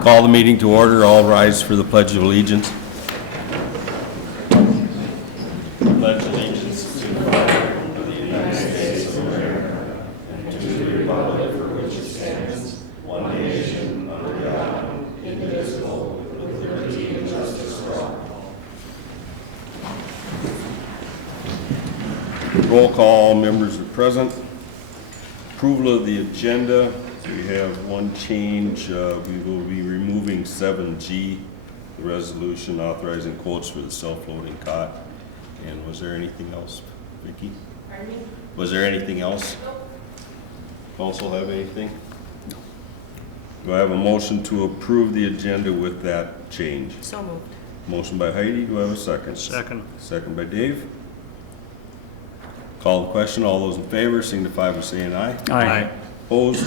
Call the meeting to order. All rise for the Pledge of Allegiance. Pledge allegiance to the flag of the United States of America and to the republic for which it stands, one nation, under God, indivisible, with liberty and justice for all. Roll call, members are present. Approval of the agenda. We have one change. We will be removing 7G, the resolution authorizing quotes for the self-loading cot. And was there anything else, Vicki? Pardon me? Was there anything else? Nope. Council have anything? No. Do I have a motion to approve the agenda with that change? So moved. Motion by Heidi. Do I have a second? Second. Second by Dave. Call the question. All those in favor signify by saying aye. Aye. Opposed?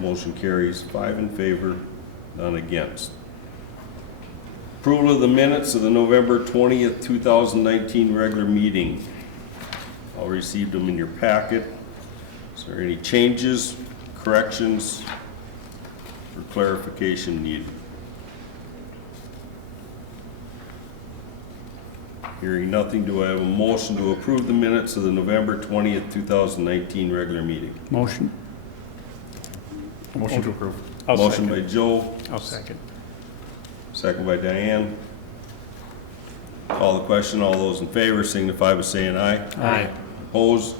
Motion carries 5 in favor, none against. Approval of the minutes of the November 20th, 2019 regular meeting. All received them in your packet. Is there any changes, corrections, or clarification needed? Hearing nothing, do I have a motion to approve the minutes of the November 20th, 2019 regular meeting? Motion. Motion to approve. Motion by Joe, I'll second. second by Diane. Call the question. All those in favor signify by saying aye. Aye. Opposed?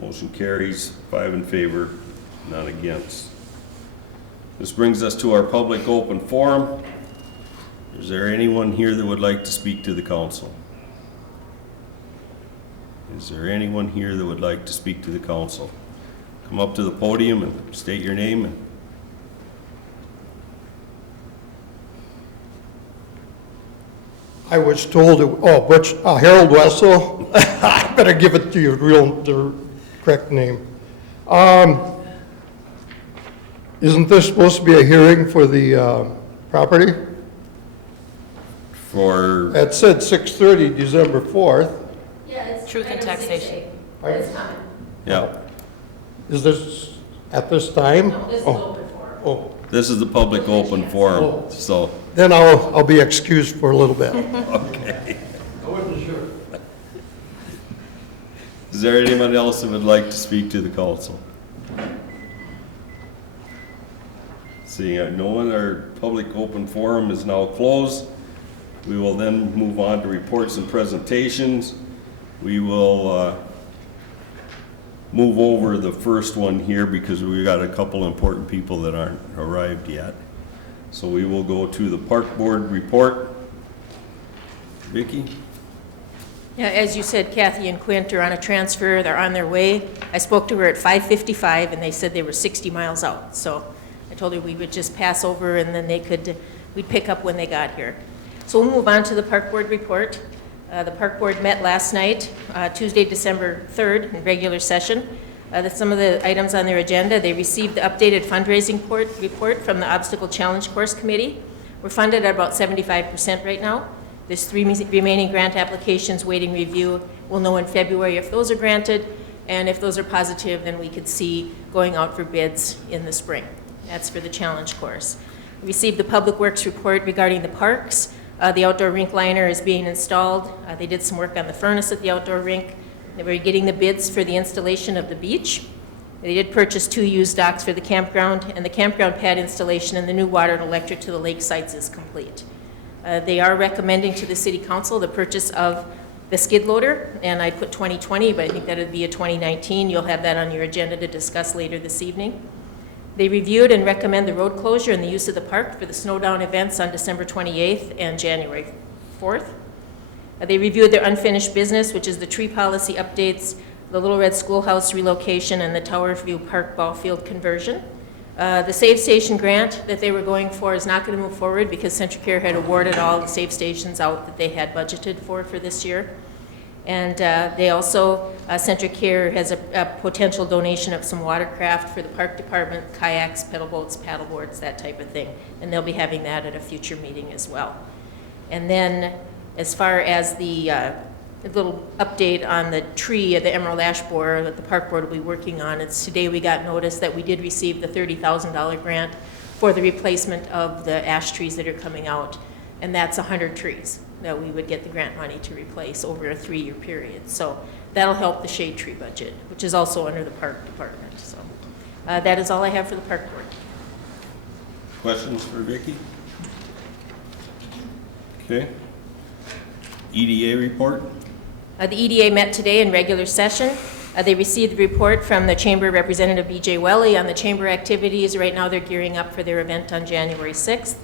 Motion carries 5 in favor, none against. This brings us to our public open forum. Is there anyone here that would like to speak to the council? Is there anyone here that would like to speak to the council? Come up to the podium and state your name. And I was told, Harold Wessel. I better give it to you, the correct name. Isn't this supposed to be a hearing for the property? for, It said 6:30, December 4th. Yeah, it's truth and taxation. Pardon? It's time. yeah, Is this at this time? No, this is open forum. Oh, this is the public open forum, so, then I'll be excused for a little bit. okay. I wasn't sure. Is there anyone else that would like to speak to the council? Seeing no one, our public open forum is now closed. We will then move on to reports and presentations. We will move over the first one here because we got a couple important people that aren't arrived yet. So we will go to the park board report. Vicki? Yeah, as you said, Kathy and Quint are on a transfer. They're on their way. I spoke to her at 5:55, and they said they were 60 miles out. So I told her we would just pass over, and then we'd pick up when they got here. So we'll move on to the park board report. The park board met last night, Tuesday, December 3rd, in regular session. Some of the items on their agenda, they received the updated fundraising report from the Obstacle Challenge Course Committee. We're funded at about 75% right now. There's 3 remaining grant applications waiting review. We'll know in February if those are granted, and if those are positive, then we could see going out for bids in the spring. That's for the challenge course. We received the Public Works report regarding the parks. The outdoor rink liner is being installed. They did some work on the furnace at the outdoor rink. They were getting the bids for the installation of the beach. They did purchase 2 used docks for the campground, and the campground pad installation and the new water and electric to the lake sites is complete. They are recommending to the City Council the purchase of the skid loader, and I put 2020, but I think that would be a 2019. You'll have that on your agenda to discuss later this evening. They reviewed and recommend the road closure and the use of the park for the snowdown events on December 28th and January 4th. They reviewed their unfinished business, which is the tree policy updates, the Little Red Schoolhouse relocation, and the Tower View Park ball field conversion. The Save Station grant that they were going for is not going to move forward because Centricare had awarded all the Save Stations out that they had budgeted for this year. And they also, Centricare has a potential donation of some watercraft for the park department, kayaks, pedal boats, paddle boards, that type of thing. And they'll be having that at a future meeting as well. And then as far as the little update on the tree at the emerald ash borer that the park board will be working on, it's today we got notice that we did receive the $30,000 grant for the replacement of the ash trees that are coming out. And that's 100 trees that we would get the grant money to replace over a 3-year period. So that'll help the shade tree budget, which is also under the park department. So that is all I have for the park board. Questions for Vicki? Okay. EDA report? The EDA met today in regular session. They received the report from the Chamber Representative B.J. Welly on the Chamber activities. Right now they're gearing up for their event on January 6th.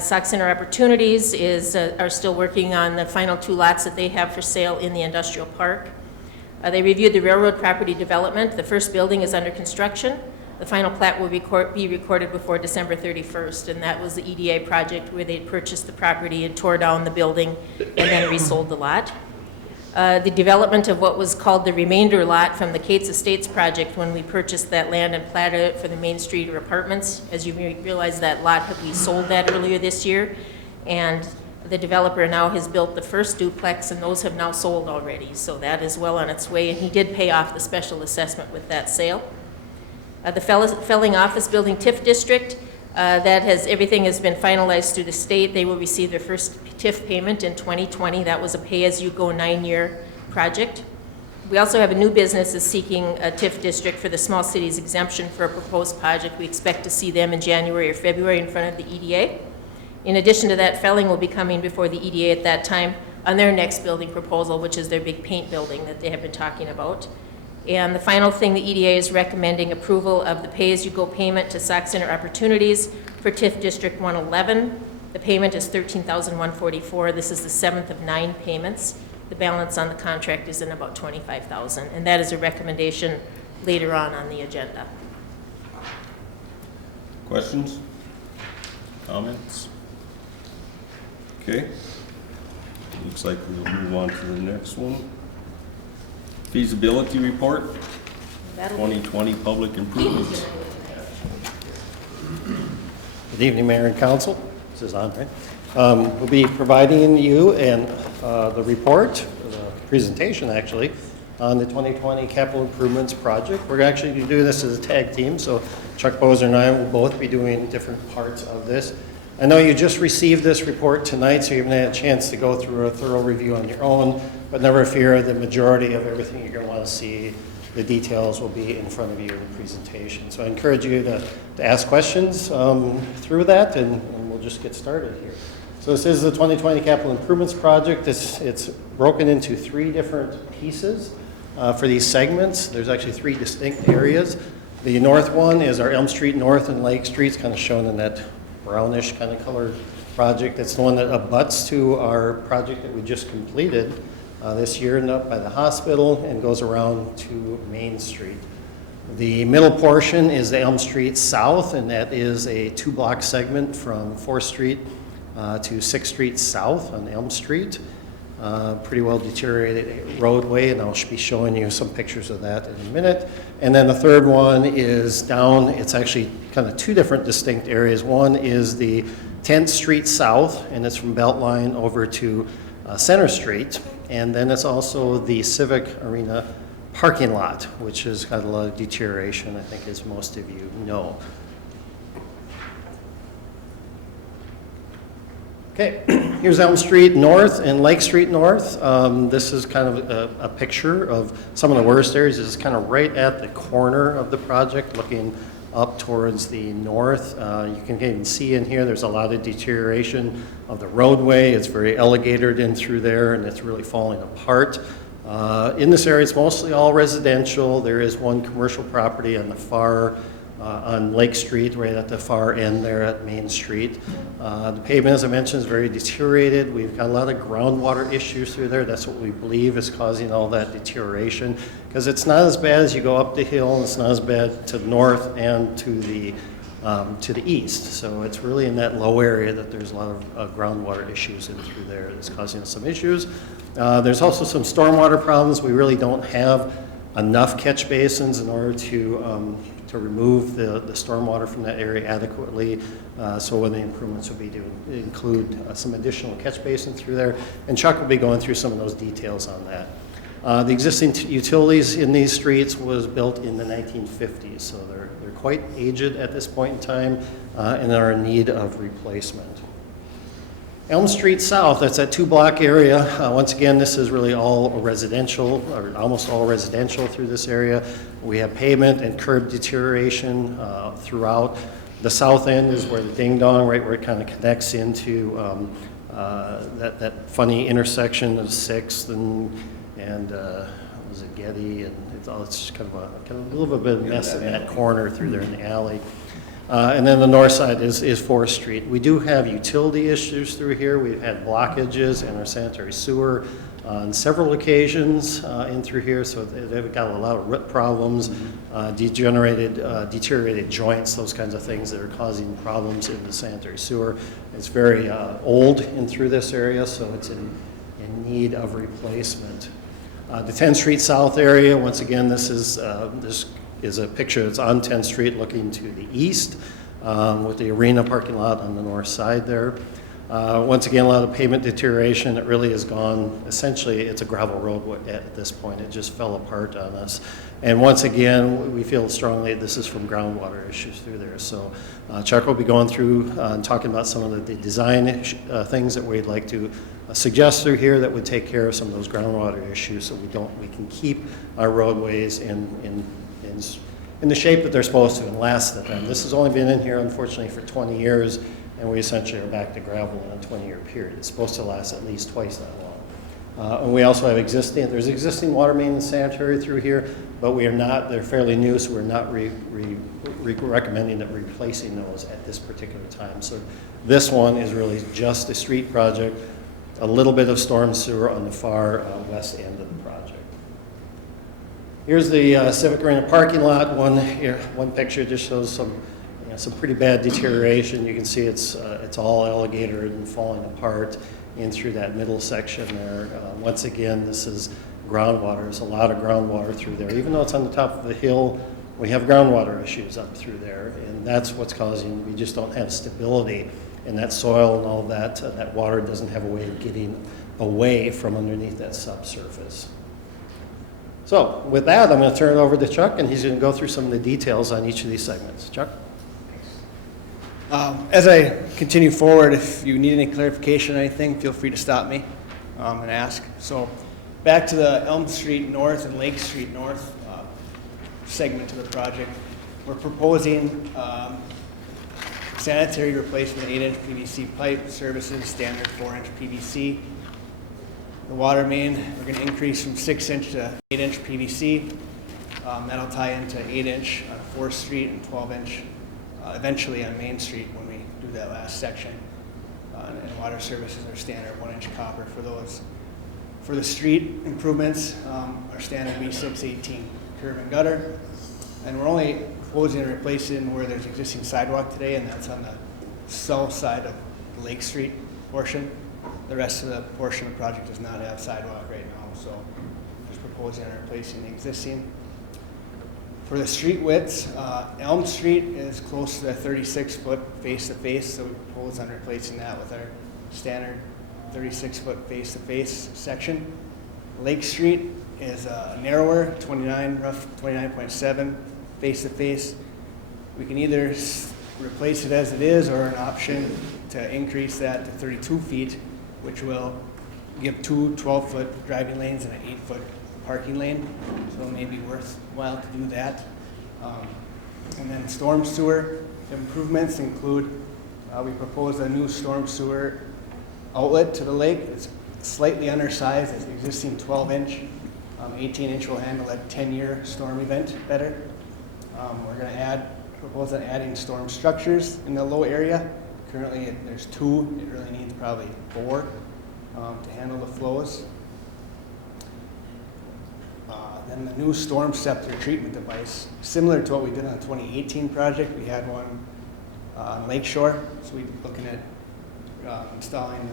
Sauk Center Opportunities are still working on the final 2 lots that they have for sale in the industrial park. They reviewed the railroad property development. The first building is under construction. The final plat will be recorded before December 31st, and that was the EDA project where they purchased the property and tore down the building and then resold the lot. The development of what was called the remainder lot from the Cates Estates project when we purchased that land and platted it for the Main Street apartments. As you realize, that lot, we sold that earlier this year, and the developer now has built the first duplex, and those have now sold already. So that is well on its way, and he did pay off the special assessment with that sale. The Felling Office Building TIF District, everything has been finalized through the state. They will receive their first TIF payment in 2020. That was a pay-as-you-go 9-year project. We also have a new business is seeking a TIF district for the small cities exemption for a proposed project. We expect to see them in January or February in front of the EDA. In addition to that, Felling will be coming before the EDA at that time on their next building proposal, which is their big paint building that they have been talking about. And the final thing, the EDA is recommending approval of the pay-as-you-go payment to Sauk Center Opportunities for TIF District 111. The payment is $13,144. This is the 7th of 9 payments. The balance on the contract is in about $25,000, and that is a recommendation later on the agenda. Questions? Comments? Okay. Looks like we'll move on to the next one. Feasibility report, 2020 public improvements. Good evening, Mayor and Council. This is on, right? We'll be providing you the report, the presentation actually, on the 2020 capital improvements project. We're actually going to do this as a tag team, so Chuck Bozer and I will both be doing different parts of this. I know you just received this report tonight, so you haven't had a chance to go through a thorough review on your own, but never fear, the majority of everything you're going to want to see, the details will be in front of you in the presentation. So I encourage you to ask questions through that, and we'll just get started here. So this is the 2020 Capital Improvements Project. It's broken into 3 different pieces for these segments. There's actually 3 distinct areas. The north one is our Elm Street North and Lake Streets, kind of shown in that brownish kind of colored project. It's the one that abuts to our project that we just completed this year and up by the hospital and goes around to Main Street. The middle portion is the Elm Street South, and that is a 2-block segment from 4th Street to 6th Street South on Elm Street. Pretty well deteriorated roadway, and I'll be showing you some pictures of that in a minute. And then the third one is down, it's actually kind of 2 different distinct areas. One is the 10th Street South, and it's from Beltline over to Center Street. And then it's also the Civic Arena parking lot, which has got a lot of deterioration, I think, as most of you know. Okay, here's Elm Street North and Lake Street North. This is kind of a picture of some of the worst areas. This is kind of right at the corner of the project, looking up towards the north. You can even see in here there's a lot of deterioration of the roadway. It's very alligatored in through there, and it's really falling apart. In this area, it's mostly all residential. There is one commercial property on the far on Lake Street, right at the far end there at Main Street. The pavement, as I mentioned, is very deteriorated. We've got a lot of groundwater issues through there. That's what we believe is causing all that deterioration, because it's not as bad as you go up the hill, and it's not as bad to the north and to the east. So it's really in that low area that there's a lot of groundwater issues in through there that's causing us some issues. There's also some stormwater problems. We really don't have enough catch basins in order to remove the stormwater from that area adequately. So one of the improvements would be to include some additional catch basin through there. And Chuck will be going through some of those details on that. The existing utilities in these streets was built in the 1950s, so they're quite aged at this point in time and are in need of replacement. Elm Street South, that's that 2-block area. Once again, this is really all residential, or almost all residential through this area. We have pavement and curb deterioration throughout. The south end is where the Ding Dong, right where it kind of connects into that funny intersection of 6th and was it Getty, and it's kind of a little bit of a mess in that corner through there in the alley. And then the north side is 4th Street. We do have utility issues through here. We've had blockages in our sanitary sewer on several occasions in through here, so they've got a lot of root problems, deteriorated joints, those kinds of things that are causing problems in the sanitary sewer. It's very old in through this area, so it's in need of replacement. The 10th Street South area, once again, this is a picture that's on 10th Street looking to the east with the arena parking lot on the north side there. Once again, a lot of pavement deterioration. It really has gone, essentially, it's a gravel road at this point. It just fell apart on us. And once again, we feel strongly this is from groundwater issues through there. So Chuck will be going through and talking about some of the design things that we'd like to suggest through here that would take care of some of those groundwater issues so we can keep our roadways in the shape that they're supposed to and last the time. This has only been in here, unfortunately, for 20 years, and we essentially are back to gravel in a 20-year period. It's supposed to last at least twice that long. And we also have there's existing water main and sanitary through here, but they're fairly new, so we're not recommending that replacing those at this particular time. So this one is really just a street project, a little bit of storm sewer on the far west end of the project. Here's the Civic Arena parking lot. One picture just shows some pretty bad deterioration. You can see it's all alligator and falling apart in through that middle section there. Once again, this is groundwater. There's a lot of groundwater through there. Even though it's on the top of the hill, we have groundwater issues up through there, and that's what's causing, we just don't have stability in that soil and all that. That water doesn't have a way of getting away from underneath that subsurface. So with that, I'm going to turn it over to Chuck, and he's going to go through some of the details on each of these segments. Chuck? As I continue forward, if you need any clarification or anything, feel free to stop me and ask. So back to the Elm Street North and Lake Street North segment of the project, we're proposing sanitary replacement 8-inch PVC pipe services, standard 4-inch PVC. The water main, we're going to increase from 6-inch to 8-inch PVC. That'll tie into 8-inch on 4th Street and 12-inch eventually on Main Street when we do that last section. And water services are standard 1-inch copper for those. For the street improvements, our standard B618 curb and gutter. And we're only proposing to replace it where there's existing sidewalk today, and that's on the south side of the Lake Street portion. The rest of the portion of the project does not have sidewalk right now, so just proposing on replacing the existing. For the street widths, Elm Street is close to the 36-foot face-to-face, so we propose on replacing that with our standard 36-foot face-to-face section. Lake Street is narrower, rough 29.7 face-to-face. We can either replace it as it is or an option to increase that to 32 feet, which will give 2 12-foot driving lanes and an 8-foot parking lane, so it may be worthwhile to do that. And then storm sewer improvements include, we propose a new storm sewer outlet to the lake. It's slightly undersized. It's existing 12-inch. 18-inch will handle that 10-year storm event better. We're going to propose on adding storm structures in the low area. Currently there's 2. It really needs probably 4 to handle the flows. Then the new storm scepter treatment device, similar to what we did on the 2018 project. We had one on Lakeshore, so we're looking at installing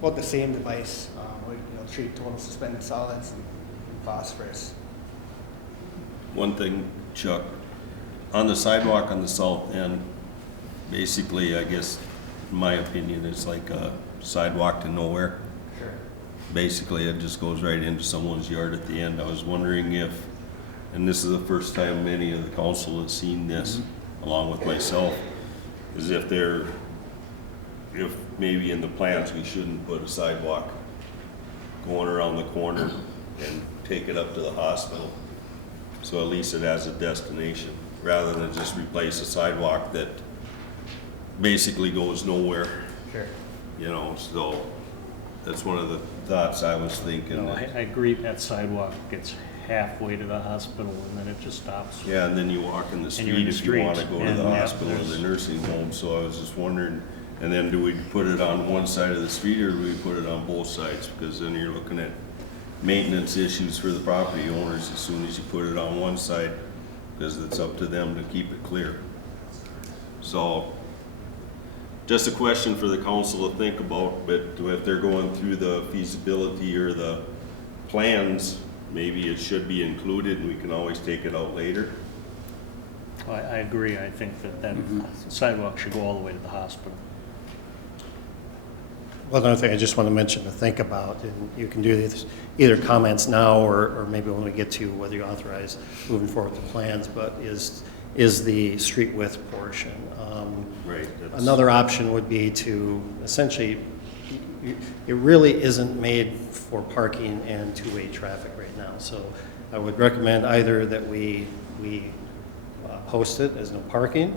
about the same device, would treat total suspended solids and phosphorus. One thing, Chuck, on the sidewalk on the south end, basically, I guess, in my opinion, it's like a sidewalk to nowhere. Sure. basically it just goes right into someone's yard at the end. I was wondering if, and this is the first time many of the council has seen this, along with myself, is if maybe in the plans we shouldn't put a sidewalk going around the corner and take it up to the hospital. So at least it has a destination, rather than just replace a sidewalk that basically goes nowhere. Sure. You know, so that's one of the thoughts I was thinking. No, I agree, that sidewalk gets halfway to the hospital and then it just stops. Yeah, and then you walk in the And you're in street the if you want to street, go to and the yeah, hospital or the there's- nursing home, so I was just wondering, and then do we put it on one side of the street or do we put it on both sides? Because then you're looking at maintenance issues for the property owners as soon as you put it on one side, because it's up to them to keep it clear. So, just a question for the council to think about, but if they're going through the feasibility or the plans, maybe it should be included and we can always take it out later. I agree, I think that sidewalk should go all the way to the hospital. Well, another thing I just want to mention to think about, and you can do this, either comments now or maybe when we get to whether you authorize moving forward with the plans, but is the street width portion. Right. Another option would be to essentially, it really isn't made for parking and two-way traffic right now. So I would recommend either that we post it as no parking,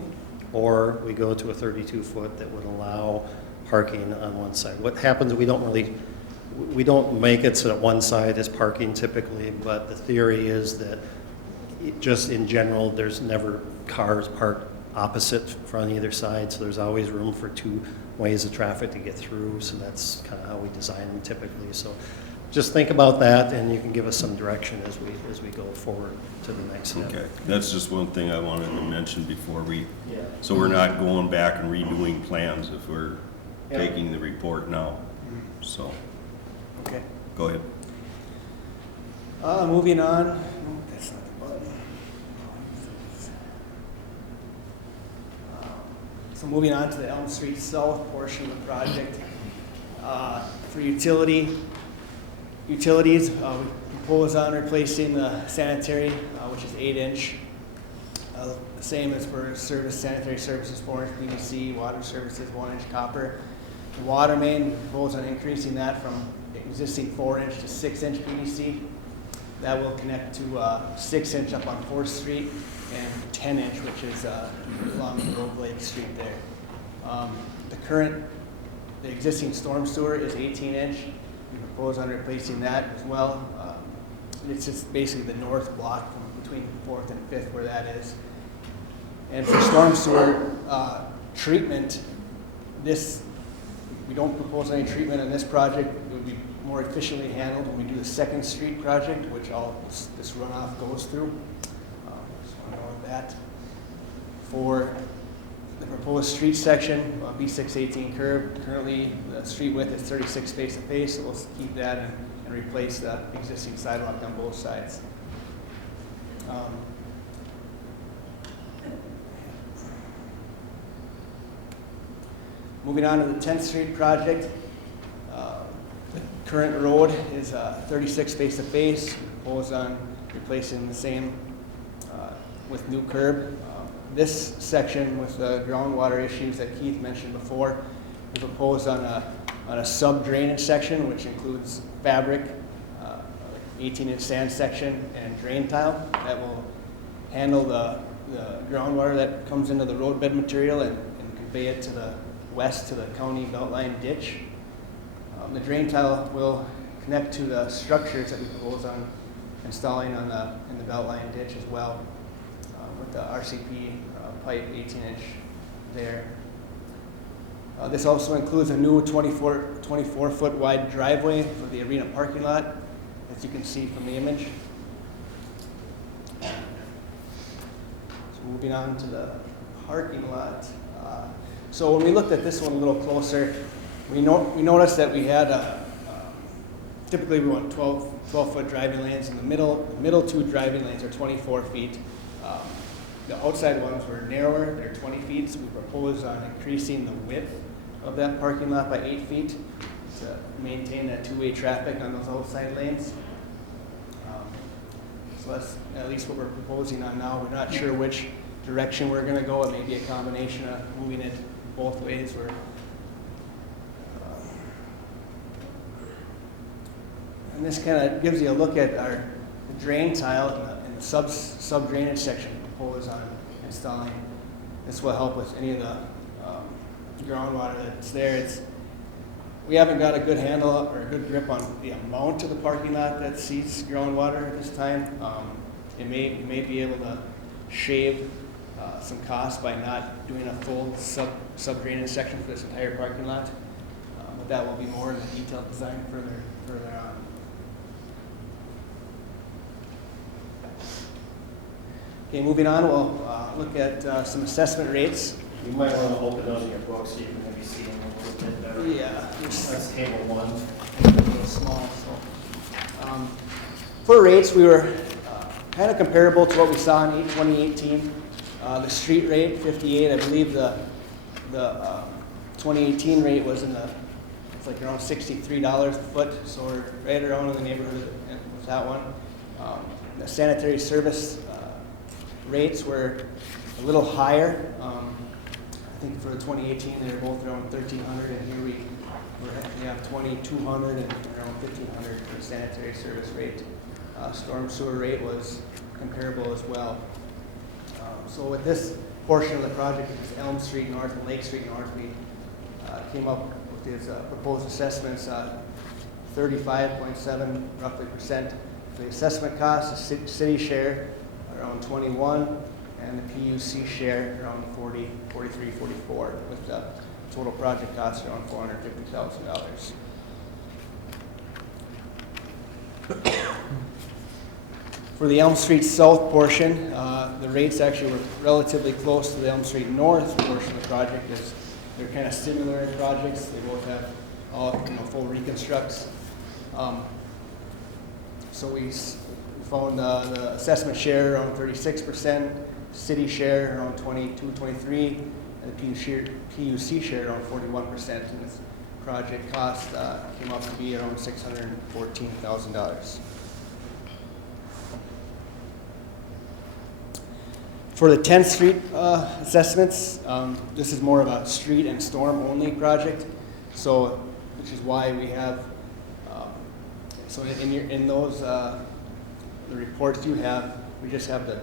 or we go to a 32-foot that would allow parking on one side. What happens, we don't make it so that one side is parking typically, but the theory is that just in general, there's never cars parked opposite from either side, so there's always room for two ways of traffic to get through, so that's kind of how we design them typically. So just think about that, and you can give us some direction as we go forward to the next step. Okay, that's just one thing I wanted to mention before Yeah. so we're not going back and redoing plans if we're Yeah. taking the report now. So, Okay. go ahead. Moving on. No, that's not the button. So moving on to the Elm Street South portion of the project. For utilities, we propose on replacing the sanitary, which is 8-inch. The same as for sanitary services, 4-inch PVC, water services, 1-inch copper. The water main, we propose on increasing that from existing 4-inch to 6-inch PVC. That will connect to 6-inch up on 4th Street and 10-inch, which is along Grove Lake Street there. The existing storm sewer is 18-inch. We propose on replacing that as well. It's just basically the north block from between 4th and 5th where that is. And for storm sewer treatment, we don't propose any treatment in this project. It would be more efficiently handled when we do the 2nd Street project, which all this runoff goes through. Just want to know that. For the proposed street section, B618 curb, currently the street width is 36 space to face, so we'll keep that and replace the existing sidewalk on both sides. Moving on to the 10th Street project. The current road is 36 space to face. Propose on replacing the same with new curb. This section with the groundwater issues that Keith mentioned before, we propose on a sub-drainage section, which includes fabric, 18-inch sand section, and drain tile that will handle the groundwater that comes into the roadbed material and convey it to the west to the county beltline ditch. The drain tile will connect to the structures that we propose on installing in the beltline ditch as well, with the RCP pipe 18-inch there. This also includes a new 24-foot wide driveway for the arena parking lot, as you can see from the image. So moving on to the parking lot. So when we looked at this one a little closer, we noticed that we had typically we want 12-foot driving lanes in the middle. The middle two driving lanes are 24 feet. The outside ones were narrower, they're 20 feet, so we propose on increasing the width of that parking lot by 8 feet. to maintain that two-way traffic on those outside lanes. So that's at least what we're proposing on now. We're not sure which direction we're gonna go. It may be a combination of moving it both ways. And this kind of gives you a look at our drain tile in the sub drainage section proposed on installing. This will help with any of the groundwater that's there. We haven't got a good handle or a good grip on the amount of the parking lot that sees groundwater at this time. You may be able to shave some costs by not doing a full sub drainage section for this entire parking lot, but that will be more in the detailed design further on. Okay, moving on, we'll look at some assessment rates. You might want to open those in your book so you can maybe see them a little bit better. Yeah, That's table 1. a little small. So, for rates, we were kind of comparable to what we saw in 2018. The street rate, 58. I believe the 2018 rate was it's like around $63 a foot. So we're right around in the neighborhood with that one. The sanitary service rates were a little higher. I think for 2018 they were both around $1,300, and here we have $2,200 and around $1,500 for sanitary service rate. Storm sewer rate was comparable as well. So with this portion of the project, it's Elm Street North and Lake Street North, we came up with these proposed assessments, 35.7 roughly percent. The assessment cost, the city share around 21, and the PUC share around 40, 43, 44, with the total project cost around $450,000. For the Elm Street South portion, the rates actually were relatively close to the Elm Street North portion of the project. They're kind of similar in projects. They both have full reconstructs. So we found the assessment share around 36%, city share around 22, 23, and the PUC share around 41%. And this project cost came up to be around $614,000. For the 10th Street assessments, this is more of a street and storm only project, so which is why we have. So in those the reports you have, we just have the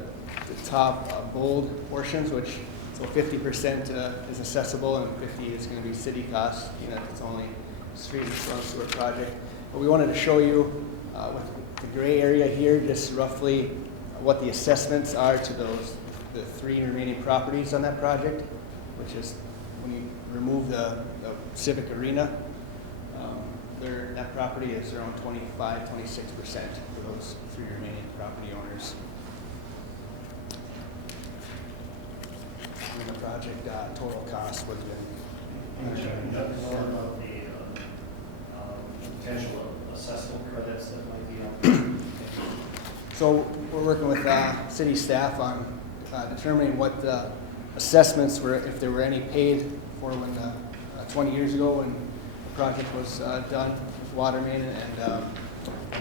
top bold portions, which so 50% is accessible and 50 is going to be city costs. It's only street and storm sewer project. But we wanted to show you with the gray area here, just roughly what the assessments are to the 3 remaining properties on that project, which is when you remove the Civic Arena, that property is around 25, 26% for those 3 remaining property owners. And the project total cost would have been. About the potential assessment credits that might be on. So we're working with city staff on determining what the assessments were, if there were any paid for when 20 years ago when the project was done with water main and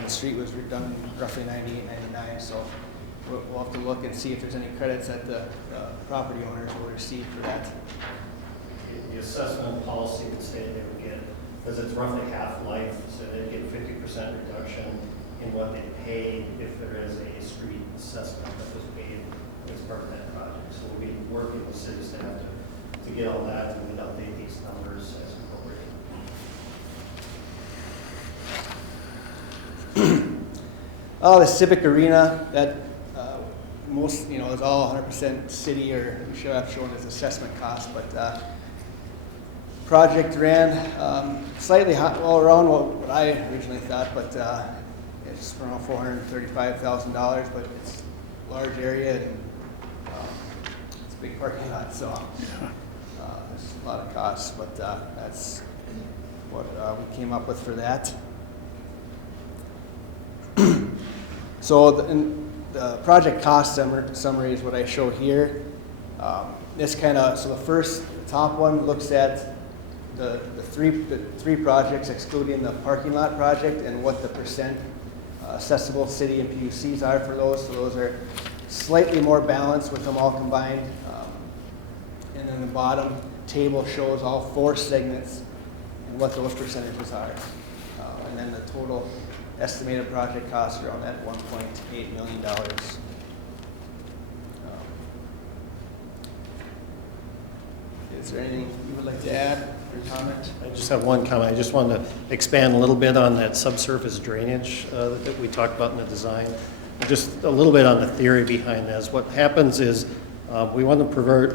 the street was redone in roughly 98, 99. So we'll have to look and see if there's any credits that the property owners will receive for that. The assessment policy would say they would get, because it's roughly half life, so they'd get 50% reduction in what they pay if there is a street assessment that was paid as part of that project. So we'll be working with city staff to get all that, and we'll update these numbers as appropriate. The Civic Arena, that most, is all 100% city, or we should have shown as assessment cost, but project ran slightly around what I originally thought, but it's around $435,000, but it's a large area and it's a big parking lot, so there's a lot of costs, but that's what we came up with for that. So the project cost summary is what I show here. So the top one looks at the three projects excluding the parking lot project and what the percent accessible city and PUCs are for those. So those are slightly more balanced with them all combined. And then the bottom table shows all 4 segments and what those percentages are. And then the total estimated project costs are around that $1.8 million. Is there anything you would like to add or comment? I just have one comment. I just wanted to expand a little bit on that subsurface drainage that we talked about in the design. Just a little bit on the theory behind that. What happens is we want to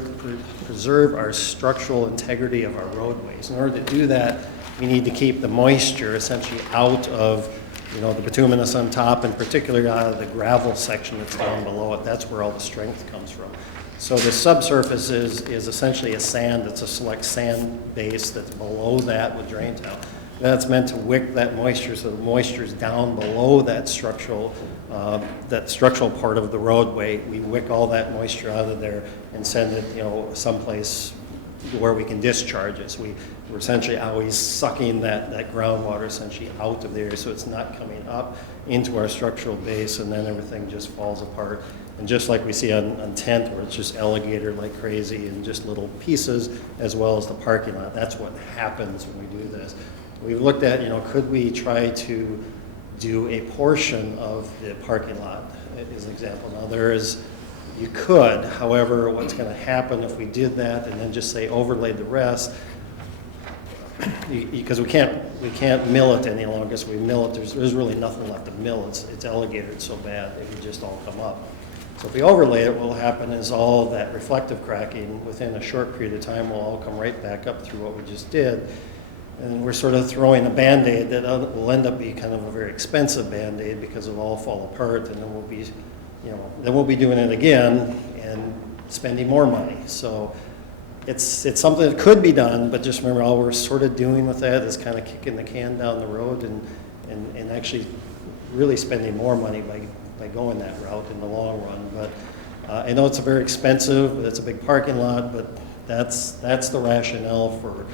preserve our structural integrity of our roadways. In order to do that, we need to keep the moisture essentially out of, you know, the bituminous on top, and particularly out of the gravel section that's down below it. That's where all the strength comes from. So the subsurface is essentially a sand. It's a select sand base that's below that with drain tile. That's meant to wick that moisture, so the moisture is down below that structural part of the roadway. We wick all that moisture out of there and send it, you know, someplace where we can discharge it. So we're essentially always sucking that groundwater essentially out of there, so it's not coming up into our structural base, and then everything just falls apart. And just like we see on 10th, where it's just alligator like crazy and just little pieces, as well as the parking lot. That's what happens when we do this. We've looked at, you know, could we try to do a portion of the parking lot, as an example. Now you could, however, what's going to happen if we did that and then just say overlay the rest, because we can't mill it any longer. So we mill it, there's really nothing left to mill. It's alligator so bad it would just all come up. So if we overlay it, what will happen is all that reflective cracking within a short period of time will all come right back up through what we just did. And we're sort of throwing a Band-Aid that will end up being kind of a very expensive Band-Aid because it'll all fall apart, and then we'll be doing it again and spending more money. So it's something that could be done, but just remember, all we're sort of doing with that is kind of kicking the can down the road and actually really spending more money by going that route in the long run. But I know it's a very expensive, it's a big parking lot, but that's the rationale for,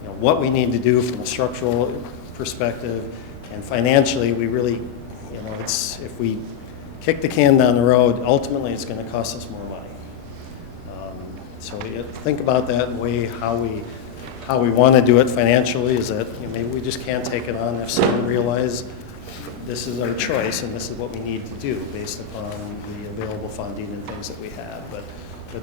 you know, what we need to do from a structural perspective, and financially, we really, you know, if we kick the can down the road, ultimately it's going to cost us more money. So we think about that and weigh how we want to do it financially. Is that, you know, maybe we just can't take it on if someone realizes this is our choice and this is what we need to do based upon the available funding and things that we have. But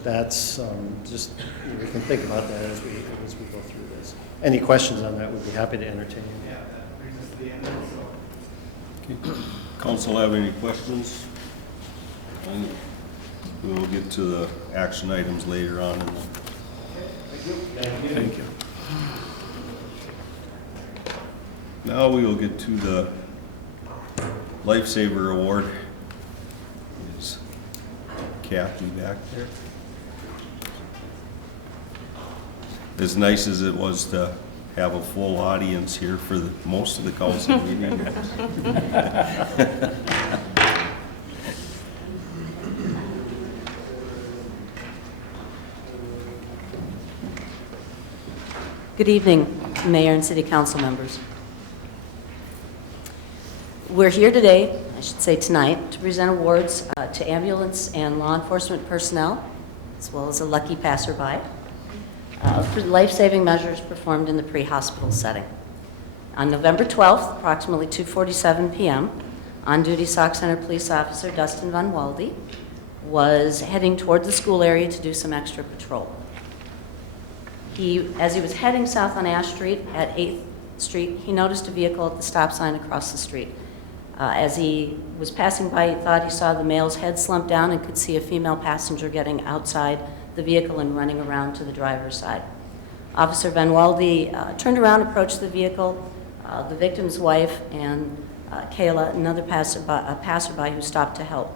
that's just, you know, we can think about that as we go through this. Any questions on that, we'd be happy to entertain. Yeah, that brings us to the end. Okay. Council have any questions? And we will get to the action items later on. Thank you. Now we will get to the Lifesaver Award. Is Kathy back there? As nice as it was to have a full audience here for most of the council meeting. Good evening, Mayor and City Council members. We're here today, I should say tonight, to present awards to ambulance and law enforcement personnel, as well as a lucky passerby, for life-saving measures performed in the pre-hospital setting. On November 12th, approximately 2:47 p.m., on-duty Sauk Center Police Officer Dustin Van Walde was heading toward the school area to do some extra patrol. As he was heading south on Ash Street at 8th Street, he noticed a vehicle at the stop sign across the street. As he was passing by, he thought he saw the male's head slump down and could see a female passenger getting outside the vehicle and running around to the driver's side. Officer Van Walde turned around, approached the vehicle, the victim's wife, and Kayla, another passerby who stopped to help.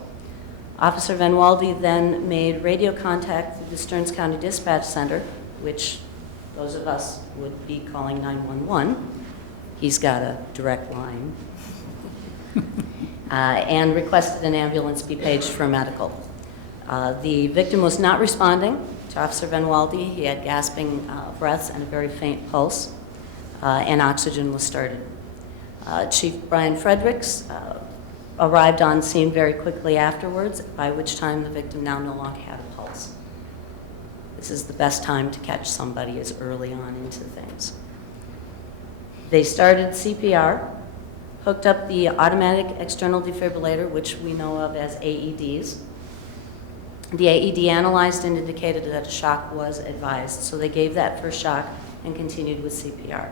Officer Van Walde then made radio contact with the Stearns County Dispatch Center, which those of us would be calling 911. He's got a direct line. And requested an ambulance be paged for medical. The victim was not responding to Officer Van Walde. He had gasping breaths and a very faint pulse, and oxygen was started. Chief Brian Fredericks arrived on scene very quickly afterwards, by which time the victim now no longer had a pulse. This is the best time to catch somebody, is early on into things. They started CPR, hooked up the automatic external defibrillator, which we know of as AEDs. The AED analyzed and indicated that a shock was advised, so they gave that first shock and continued with CPR.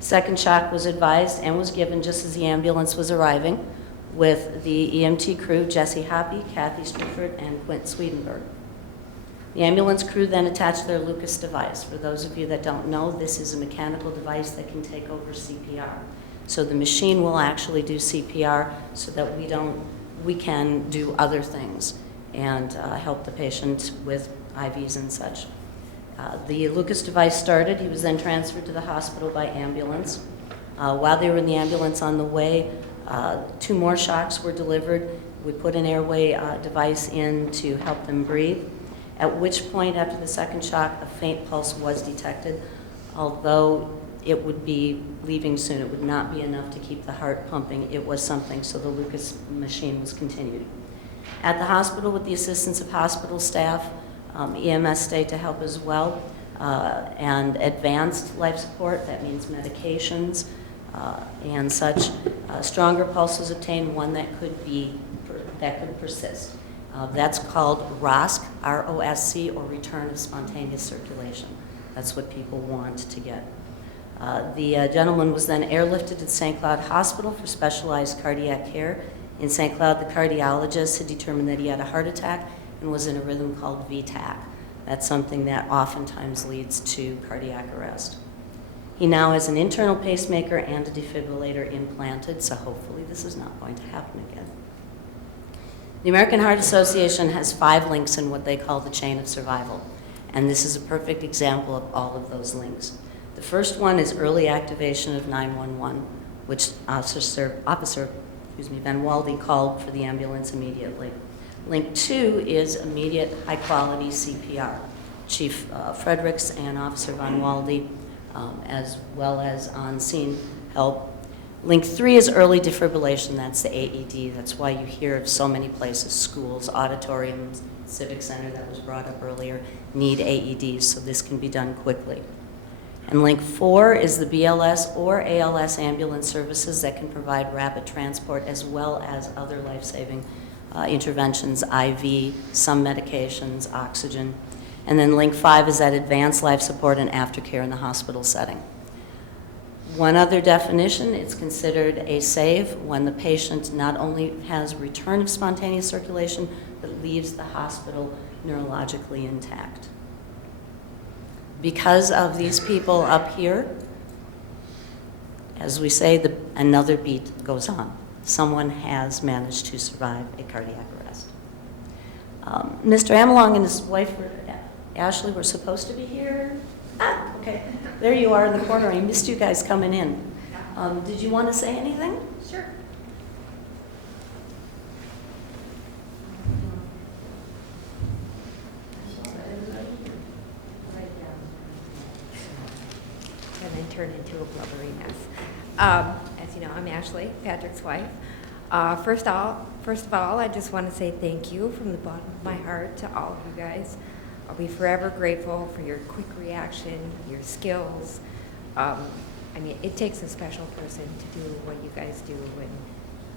Second shock was advised and was given just as the ambulance was arriving, with the EMT crew, Jesse Hoppy, Kathy Strifford, and Quint Swedenberg. The ambulance crew then attached their Lucas device. For those of you that don't know, this is a mechanical device that can take over CPR. So the machine will actually do CPR so that we can do other things and help the patient with IVs and such. The Lucas device started. He was then transferred to the hospital by ambulance. While they were in the ambulance on the way, 2 more shocks were delivered. We put an airway device in to help them breathe, at which point, after the second shock, a faint pulse was detected, although it would be leaving soon. It would not be enough to keep the heart pumping. It was something, so the Lucas machine was continued. At the hospital, with the assistance of hospital staff, EMS stayed to help as well, and advanced life support, that means medications and such. Stronger pulse was obtained, one that could persist. That's called ROSC, R-O-S-C, or return of spontaneous circulation. That's what people want to get. The gentleman was then airlifted to St. Cloud Hospital for specialized cardiac care. In St. Cloud, the cardiologist had determined that he had a heart attack and was in a rhythm called VTAC. That's something that oftentimes leads to cardiac arrest. He now has an internal pacemaker and a defibrillator implanted, so hopefully this is not going to happen again. The American Heart Association has 5 links in what they call the chain of survival, and this is a perfect example of all of those links. The first one is early activation of 911, which Officer Van Walde called for the ambulance immediately. Link 2 is immediate high-quality CPR. Chief Fredericks and Officer Van Walde, as well as on-scene help. Link 3 is early defibrillation. That's the AED. That's why you hear of so many places, schools, auditoriums, civic center that was brought up earlier, need AEDs, so this can be done quickly. And link 4 is the BLS or ALS ambulance services that can provide rapid transport as well as other life-saving interventions, IV, some medications, oxygen. And then link 5 is that advanced life support and aftercare in the hospital setting. One other definition, it's considered a save when the patient not only has return of spontaneous circulation, but leaves the hospital neurologically intact. Because of these people up here, as we say, another beat goes on. Someone has managed to survive a cardiac arrest. Mr. Amelong and his wife, Ashley, were supposed to be here. Okay. There you are in the corner. I missed you guys coming in. Did you want to say anything? Sure. And then turn into a blubbery mess. As you know, I'm Ashley, Patrick's wife. First of all, I just want to say thank you from the bottom of my heart to all of you guys. I'll be forever grateful for your quick reaction, your skills. I mean, it takes a special person to do what you guys do, and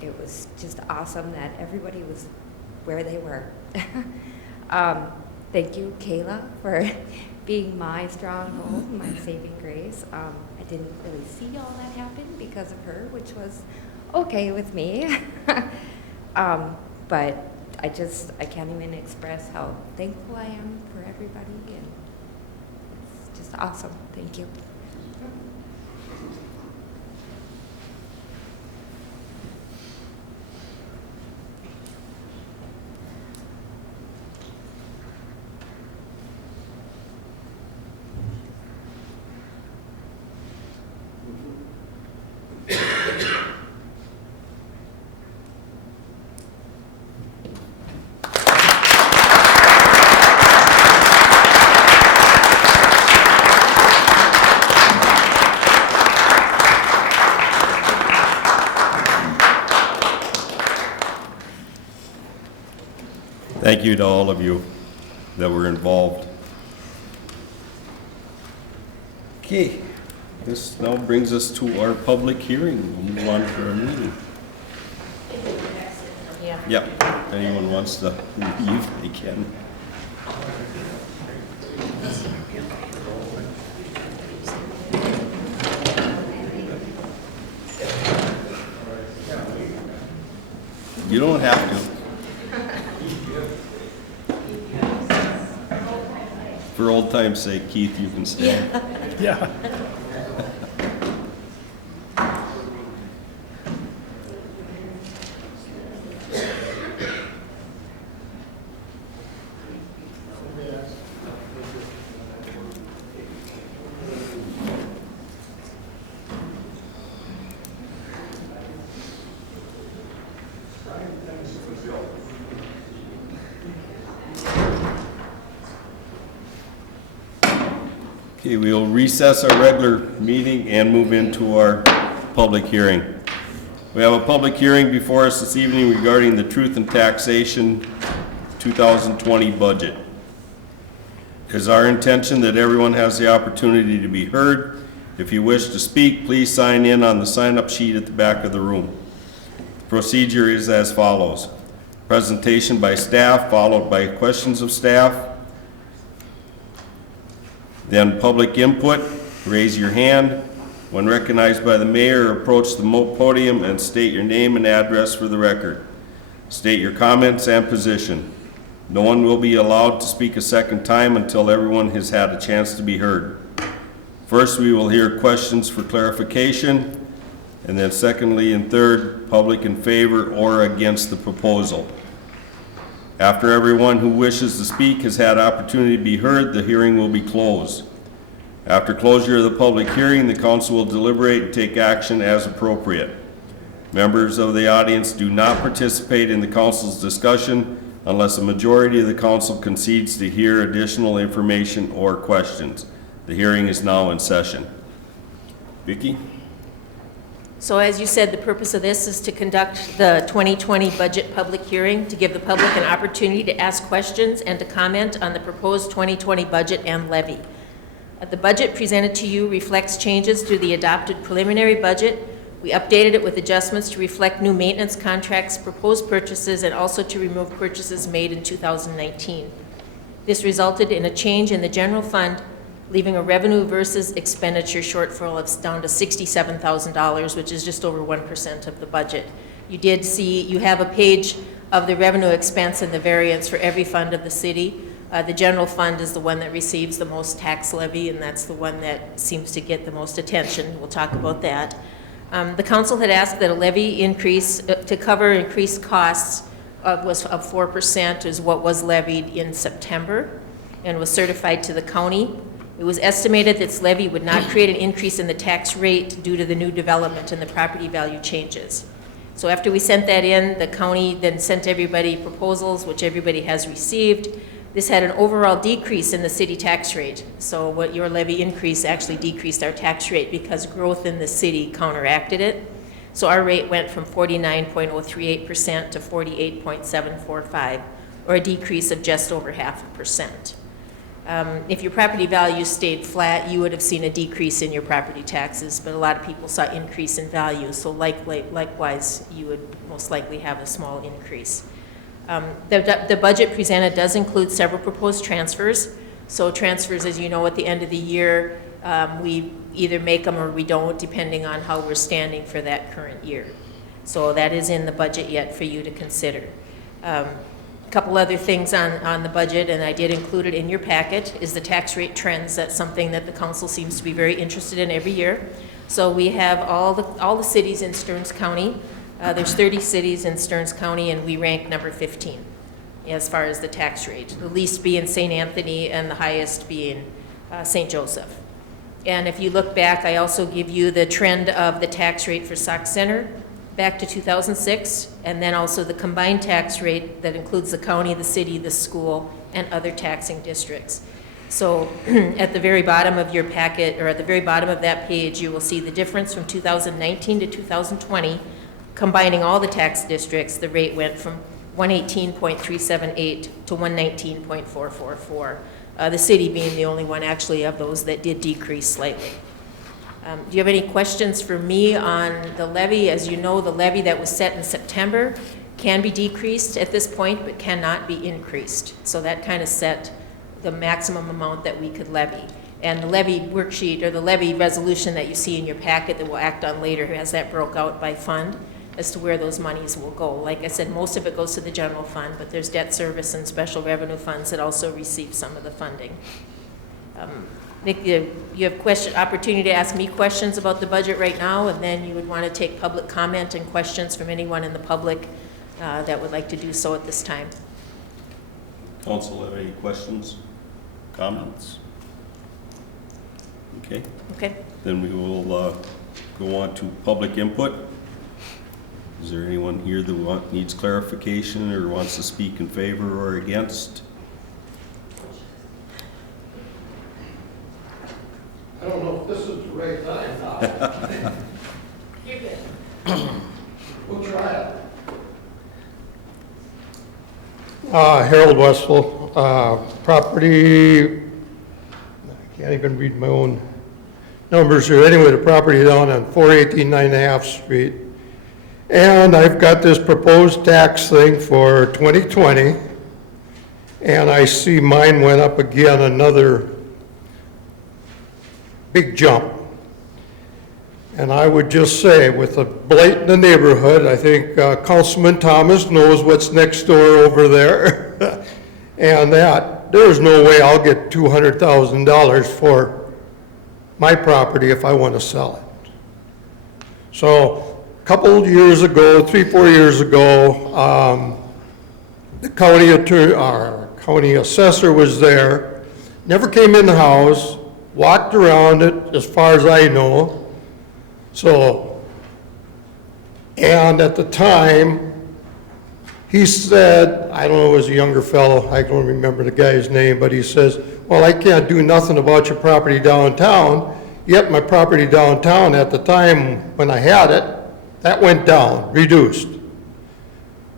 it was just awesome that everybody was where they were. Thank you, Kayla, for being my stronghold, my saving grace. I didn't really see all that happen because of her, which was okay with me. But I can't even express how thankful I am for everybody, and it's just awesome. Thank you. thank you to all of you that were involved. Okay, this now brings us to our public hearing. We'll move on to our meeting. Yeah. Yep, if anyone wants to leave, they can. You don't have to. For old time's sake, Keith, you can stay. Yeah. Okay, we will recess our regular meeting and move into our public hearing. We have a public hearing before us this evening regarding the Truth and Taxation 2020 budget. It is our intention that everyone has the opportunity to be heard. If you wish to speak, please sign in on the sign-up sheet at the back of the room. The procedure is as follows. Presentation by staff, followed by questions of staff. Then public input, raise your hand. When recognized by the mayor, approach the podium and state your name and address for the record. State your comments and position. No one will be allowed to speak a second time until everyone has had a chance to be heard. First, we will hear questions for clarification, and then secondly and third, public in favor or against the proposal. After everyone who wishes to speak has had opportunity to be heard, the hearing will be closed. After closure of the public hearing, the council will deliberate and take action as appropriate. Members of the audience do not participate in the council's discussion unless a majority of the council concedes to hear additional information or questions. The hearing is now in session. Vicki? So as you said, the purpose of this is to conduct the 2020 budget public hearing to give the public an opportunity to ask questions and to comment on the proposed 2020 budget and levy. The budget presented to you reflects changes to the adopted preliminary budget. We updated it with adjustments to reflect new maintenance contracts, proposed purchases, and also to remove purchases made in 2019. This resulted in a change in the general fund, leaving a revenue versus expenditure shortfall of down to $67,000, which is just over 1% of the budget. You did see, you have a page of the revenue expense and the variance for every fund of the city. The general fund is the one that receives the most tax levy, and that's the one that seems to get the most attention. We'll talk about that. The council had asked that a levy increase to cover increased costs was of 4% is what was levied in September and was certified to the county. It was estimated that this levy would not create an increase in the tax rate due to the new development and the property value changes. So after we sent that in, the county then sent everybody proposals, which everybody has received. This had an overall decrease in the city tax rate. So what your levy increase actually decreased our tax rate because growth in the city counteracted it. So our rate went from 49.038% to 48.745, or a decrease of just over 0.5%. If your property value stayed flat, you would have seen a decrease in your property taxes, but a lot of people saw increase in value, so likewise, you would most likely have a small increase. The budget presented does include several proposed transfers. So transfers, as you know, at the end of the year, we either make them or we don't, depending on how we're standing for that current year. So that is in the budget yet for you to consider. A couple other things on the budget, and I did include it in your packet, is the tax rate trends. That's something that the council seems to be very interested in every year. So we have all the cities in Stearns County. There's 30 cities in Stearns County, and we rank number 15 as far as the tax rate. The least being St. Anthony, and the highest being St. Joseph. And if you look back, I also give you the trend of the tax rate for Sauk Center back to 2006, and then also the combined tax rate that includes the county, the city, the school, and other taxing districts. So at the very bottom of your packet, or at the very bottom of that page, you will see the difference from 2019 to 2020. Combining all the tax districts, the rate went from 118.378 to 119.444. The city being the only one actually of those that did decrease slightly. Do you have any questions for me on the levy? As you know, the levy that was set in September can be decreased at this point, but cannot be increased. So that kind of set the maximum amount that we could levy. And the levy worksheet, or the levy resolution that you see in your packet that we'll act on later, has that broke out by fund as to where those monies will go. Like I said, most of it goes to the general fund, but there's debt service and special revenue funds that also receive some of the funding. Nick, you have opportunity to ask me questions about the budget right now, and then you would want to take public comment and questions from anyone in the public that would like to do so at this time. Council have any questions, comments? Okay, Okay. then we will go on to public input. Is there anyone here that needs clarification or wants to speak in favor or against? I don't know if this is the right time now. We'll try it. Harold Wessel, property, I can't even read my own numbers here. Anyway, the property down on 418 9.5 Street. And I've got this proposed tax thing for 2020. And I see mine went up again, another big jump. And I would just say, with a blight in the neighborhood, I think Councilman Thomas knows what's next door over there. And that, there's no way I'll get $200,000 for my property if I want to sell it. So a couple of years ago, 3-4 years ago, the county attorney, our county assessor was there, never came in the house, walked around it as far as I know. So, and at the time, he said, I don't know, it was a younger fellow, I don't remember the guy's name, but he says, well, I can't do nothing about your property downtown, yet my property downtown at the time when I had it, that went down, reduced.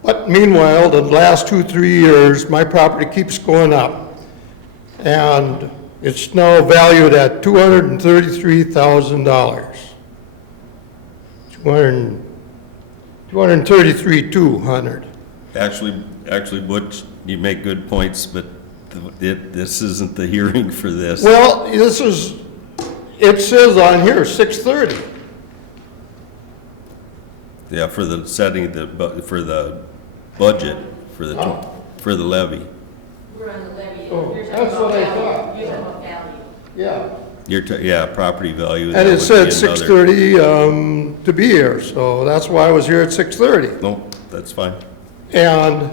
But meanwhile, the last 2-3 years, my property keeps going up. And it's now valued at $233,000. 233,200. Actually, Butch, you make good points, but this isn't the hearing for this. Well, it says on here, 6:30. Yeah, for the setting, for the budget, for the levy. We're on the levy. Oh, that's what I thought. You're talking about value. Yeah. Yeah, property value. And it that said would be another- 6:30 to be here, so that's why I was here at 6:30. No, that's fine. And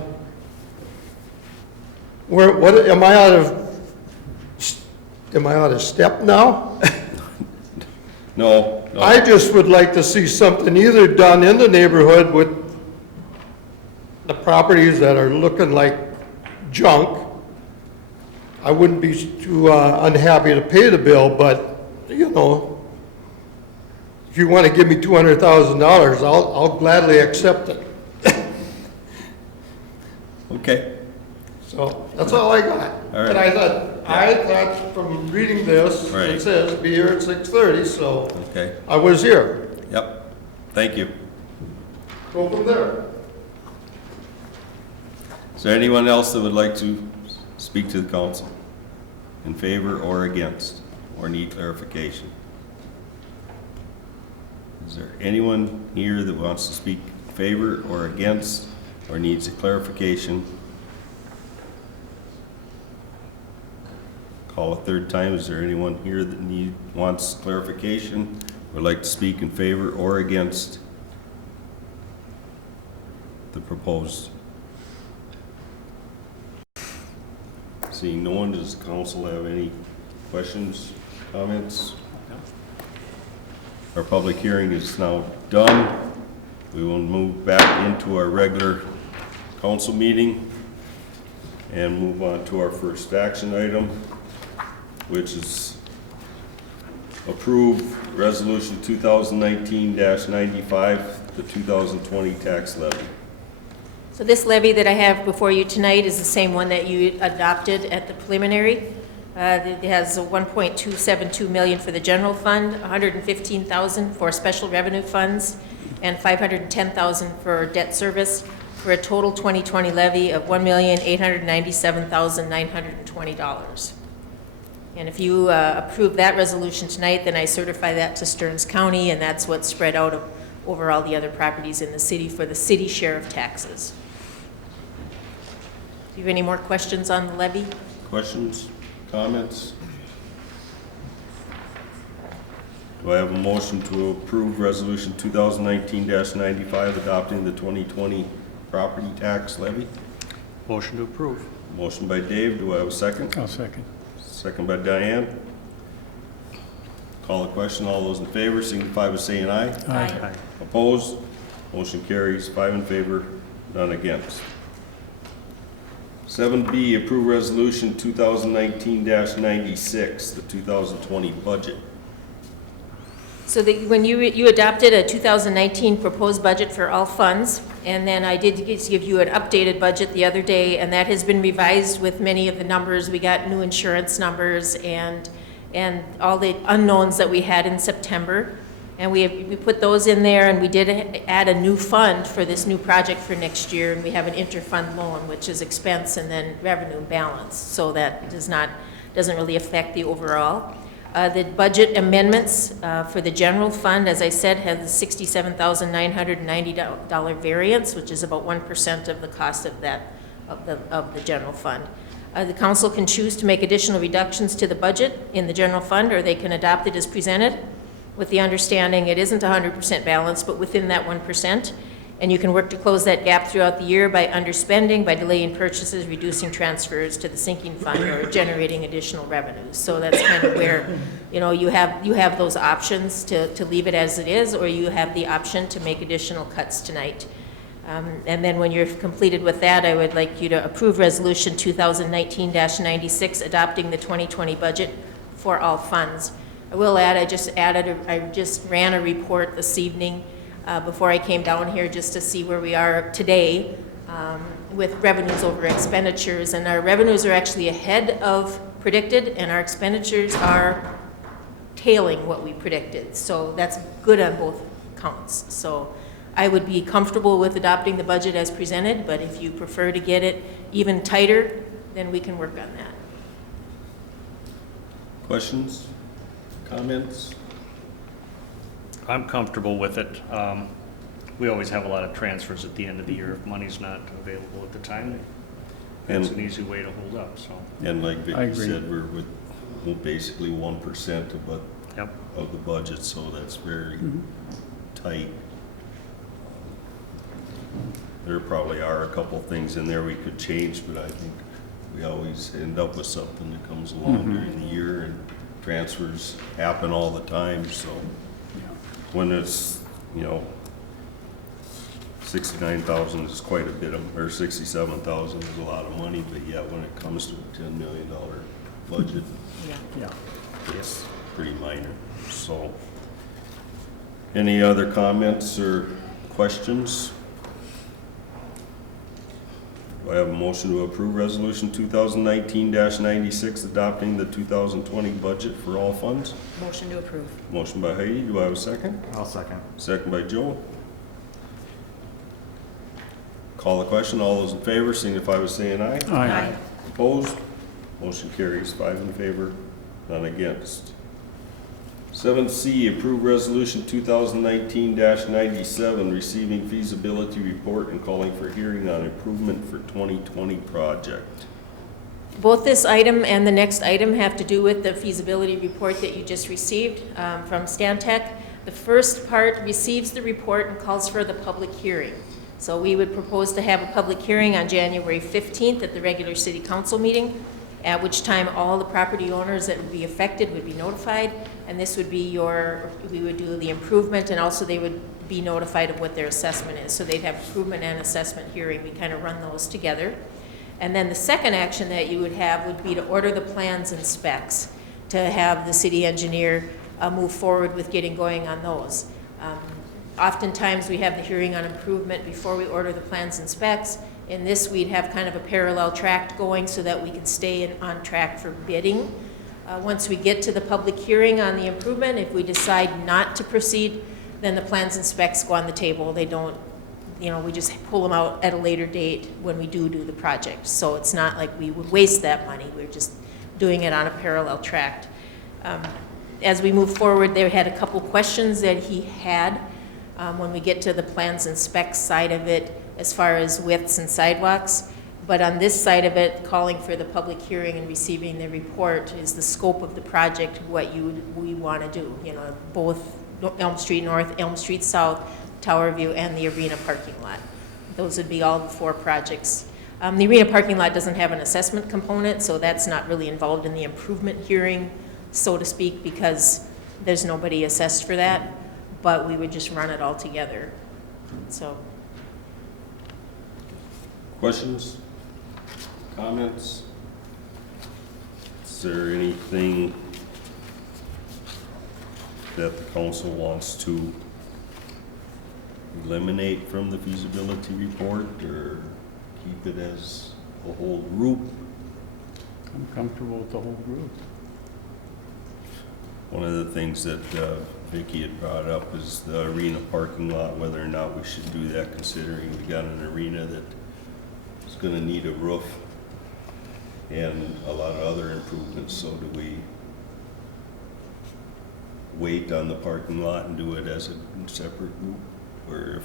am I out of step now? No. I just would like to see something either done in the neighborhood with the properties that are looking like junk. I wouldn't be too unhappy to pay the bill, but, you know, if you want to give me $200,000, I'll gladly accept it. Okay. So that's all I got. All right. But I thought from reading this, Right. it says be here at 6:30, so Okay. I was here. Yep. Thank you. Go from there. Is there anyone else that would like to speak to the council in favor or against, or need clarification? Is there anyone here that wants to speak in favor or against, or needs a clarification? Call a third time. Is there anyone here that wants clarification, would like to speak in favor or against the proposed? Seeing no one, does the council have any questions, comments? Our public hearing is now done. We will move back into our regular council meeting and move on to our first action item, which is approve resolution 2019-95, the 2020 tax levy. So this levy that I have before you tonight is the same one that you adopted at the preliminary. It has a 1.272 million for the general fund, 115,000 for special revenue funds, and 510,000 for debt service, for a total 2020 levy of $1,897,920. And if you approve that resolution tonight, then I certify that to Stearns County, and that's what's spread out over all the other properties in the city for the city share of taxes. Do you have any more questions on the levy? Questions, comments? Do I have a motion to approve Resolution 2019-95 adopting the 2020 property tax levy? Motion to approve. Motion by Dave, do I have a second? I'll second. Second by Diane. Call the question, all those in favor signify by saying aye. Aye. Opposed? Motion carries, 5 in favor, none against. 7B, approve resolution 2019-96, the 2020 budget. So when you adopted a 2019 proposed budget for all funds, and then I did give you an updated budget the other day, and that has been revised with many of the numbers. We got new insurance numbers and all the unknowns that we had in September. And we put those in there, and we did add a new fund for this new project for next year, and we have an interfund loan, which is expense and then revenue balance, so that doesn't really affect the overall. The budget amendments for the general fund, as I said, has the $67,990 variance, which is about 1% of the cost of that of the general fund. The council can choose to make additional reductions to the budget in the general fund, or they can adopt it as presented, with the understanding it isn't 100% balanced, but within that 1%. And you can work to close that gap throughout the year by underspending, by delaying purchases, reducing transfers to the sinking fund, or generating additional revenues. So that's kind of where, you have those options to leave it as it is, or you have the option to make additional cuts tonight. And then when you're completed with that, I would like you to approve Resolution 2019-96, adopting the 2020 budget for all funds. I will add, I just ran a report this evening before I came down here just to see where we are today with revenues over expenditures. And our revenues are actually ahead of predicted, and our expenditures are tailing what we predicted. So that's good on both counts. So I would be comfortable with adopting the budget as presented, but if you prefer to get it even tighter, then we can work on that. Questions? Comments? I'm comfortable with it. We always have a lot of transfers at the end of the year if money's not available at the time. It's an easy way to hold up, so. And like I Vicki agree. said, we're basically 1% Yep. of the budget, so that's very tight. There probably are a couple things in there we could change, but I think we always end up with something that comes along during the year, and transfers happen all the time, so when it's, 69,000 is quite a bit of, or 67,000 is a lot of money, but yeah, when it comes to a $10 million budget, Yeah. it's pretty minor, so. Any other comments or questions? Do I have a motion to approve Resolution 2019-96, adopting the 2020 budget for all funds? Motion to approve. Motion by Heidi, do I have a second? I'll second. Second by Joe. Call the question, all those in favor signify by saying aye. Aye. Opposed? Motion carries, 5 in favor, none against. 7C, approve resolution 2019-97, receiving feasibility report and calling for hearing on improvement for 2020 project. Both this item and the next item have to do with the feasibility report that you just received from Stantec. The first part receives the report and calls for the public hearing. So we would propose to have a public hearing on January 15th at the regular city council meeting, at which time all the property owners that would be affected would be notified, and this would be we would do the improvement, and also they would be notified of what their assessment is. So they'd have improvement and assessment hearing. We kind of run those together. And then the second action that you would have would be to order the plans and specs, to have the city engineer move forward with getting going on those. Oftentimes, we have the hearing on improvement before we order the plans and specs. In this, we'd have kind of a parallel track going so that we can stay on track for bidding. Once we get to the public hearing on the improvement, if we decide not to proceed, then the plans and specs go on the table. They don't, we just pull them out at a later date when we do the project. So it's not like we would waste that money. We're just doing it on a parallel track. As we move forward, they had a couple questions that he had when we get to the plans and specs side of it, as far as widths and sidewalks. But on this side of it, calling for the public hearing and receiving the report is the scope of the project, what we want to do. Both Elm Street North, Elm Street South, Tower View, and the arena parking lot. Those would be all the 4 projects. The arena parking lot doesn't have an assessment component, so that's not really involved in the improvement hearing, so to speak, because there's nobody assessed for that, but we would just run it all together. So. Questions? Comments? Is there anything that the council wants to eliminate from the feasibility report or keep it as a whole group? I'm comfortable with the whole group. One of the things that Vicki had brought up is the arena parking lot, whether or not we should do that, considering we got an arena that is going to need a roof and a lot of other improvements. So do we wait on the parking lot and do it as a separate group, or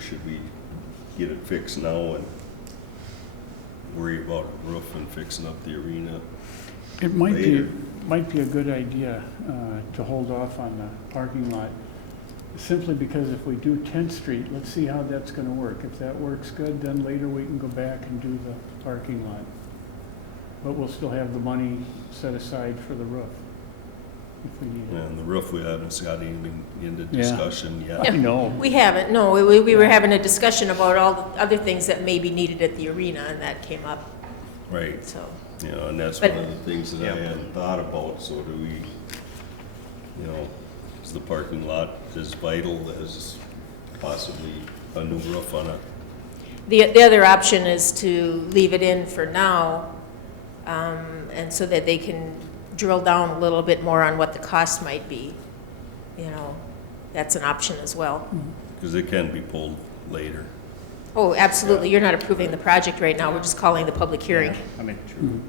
should we get it fixed now and worry about a roof and fixing up the arena? It might later? be a good idea to hold off on the parking lot, simply because if we do 10th Street, let's see how that's going to work. If that works good, then later we can go back and do the parking lot. But we'll still have the money set aside for the roof if we need it. And the roof, we haven't got anything into discussion yet. I know. We haven't, no. We were having a discussion about all the other things that may be needed at the arena, and that came up, Right. so. And that's But- one of the things that I hadn't thought about. So do we, is the parking lot as vital as possibly a new roof on it? The other option is to leave it in for now, and so that they can drill down a little bit more on what the cost might be. That's an option as well. Because it can be pulled later. Oh, absolutely. You're not approving the project right now. We're just calling the public hearing. I mean, true,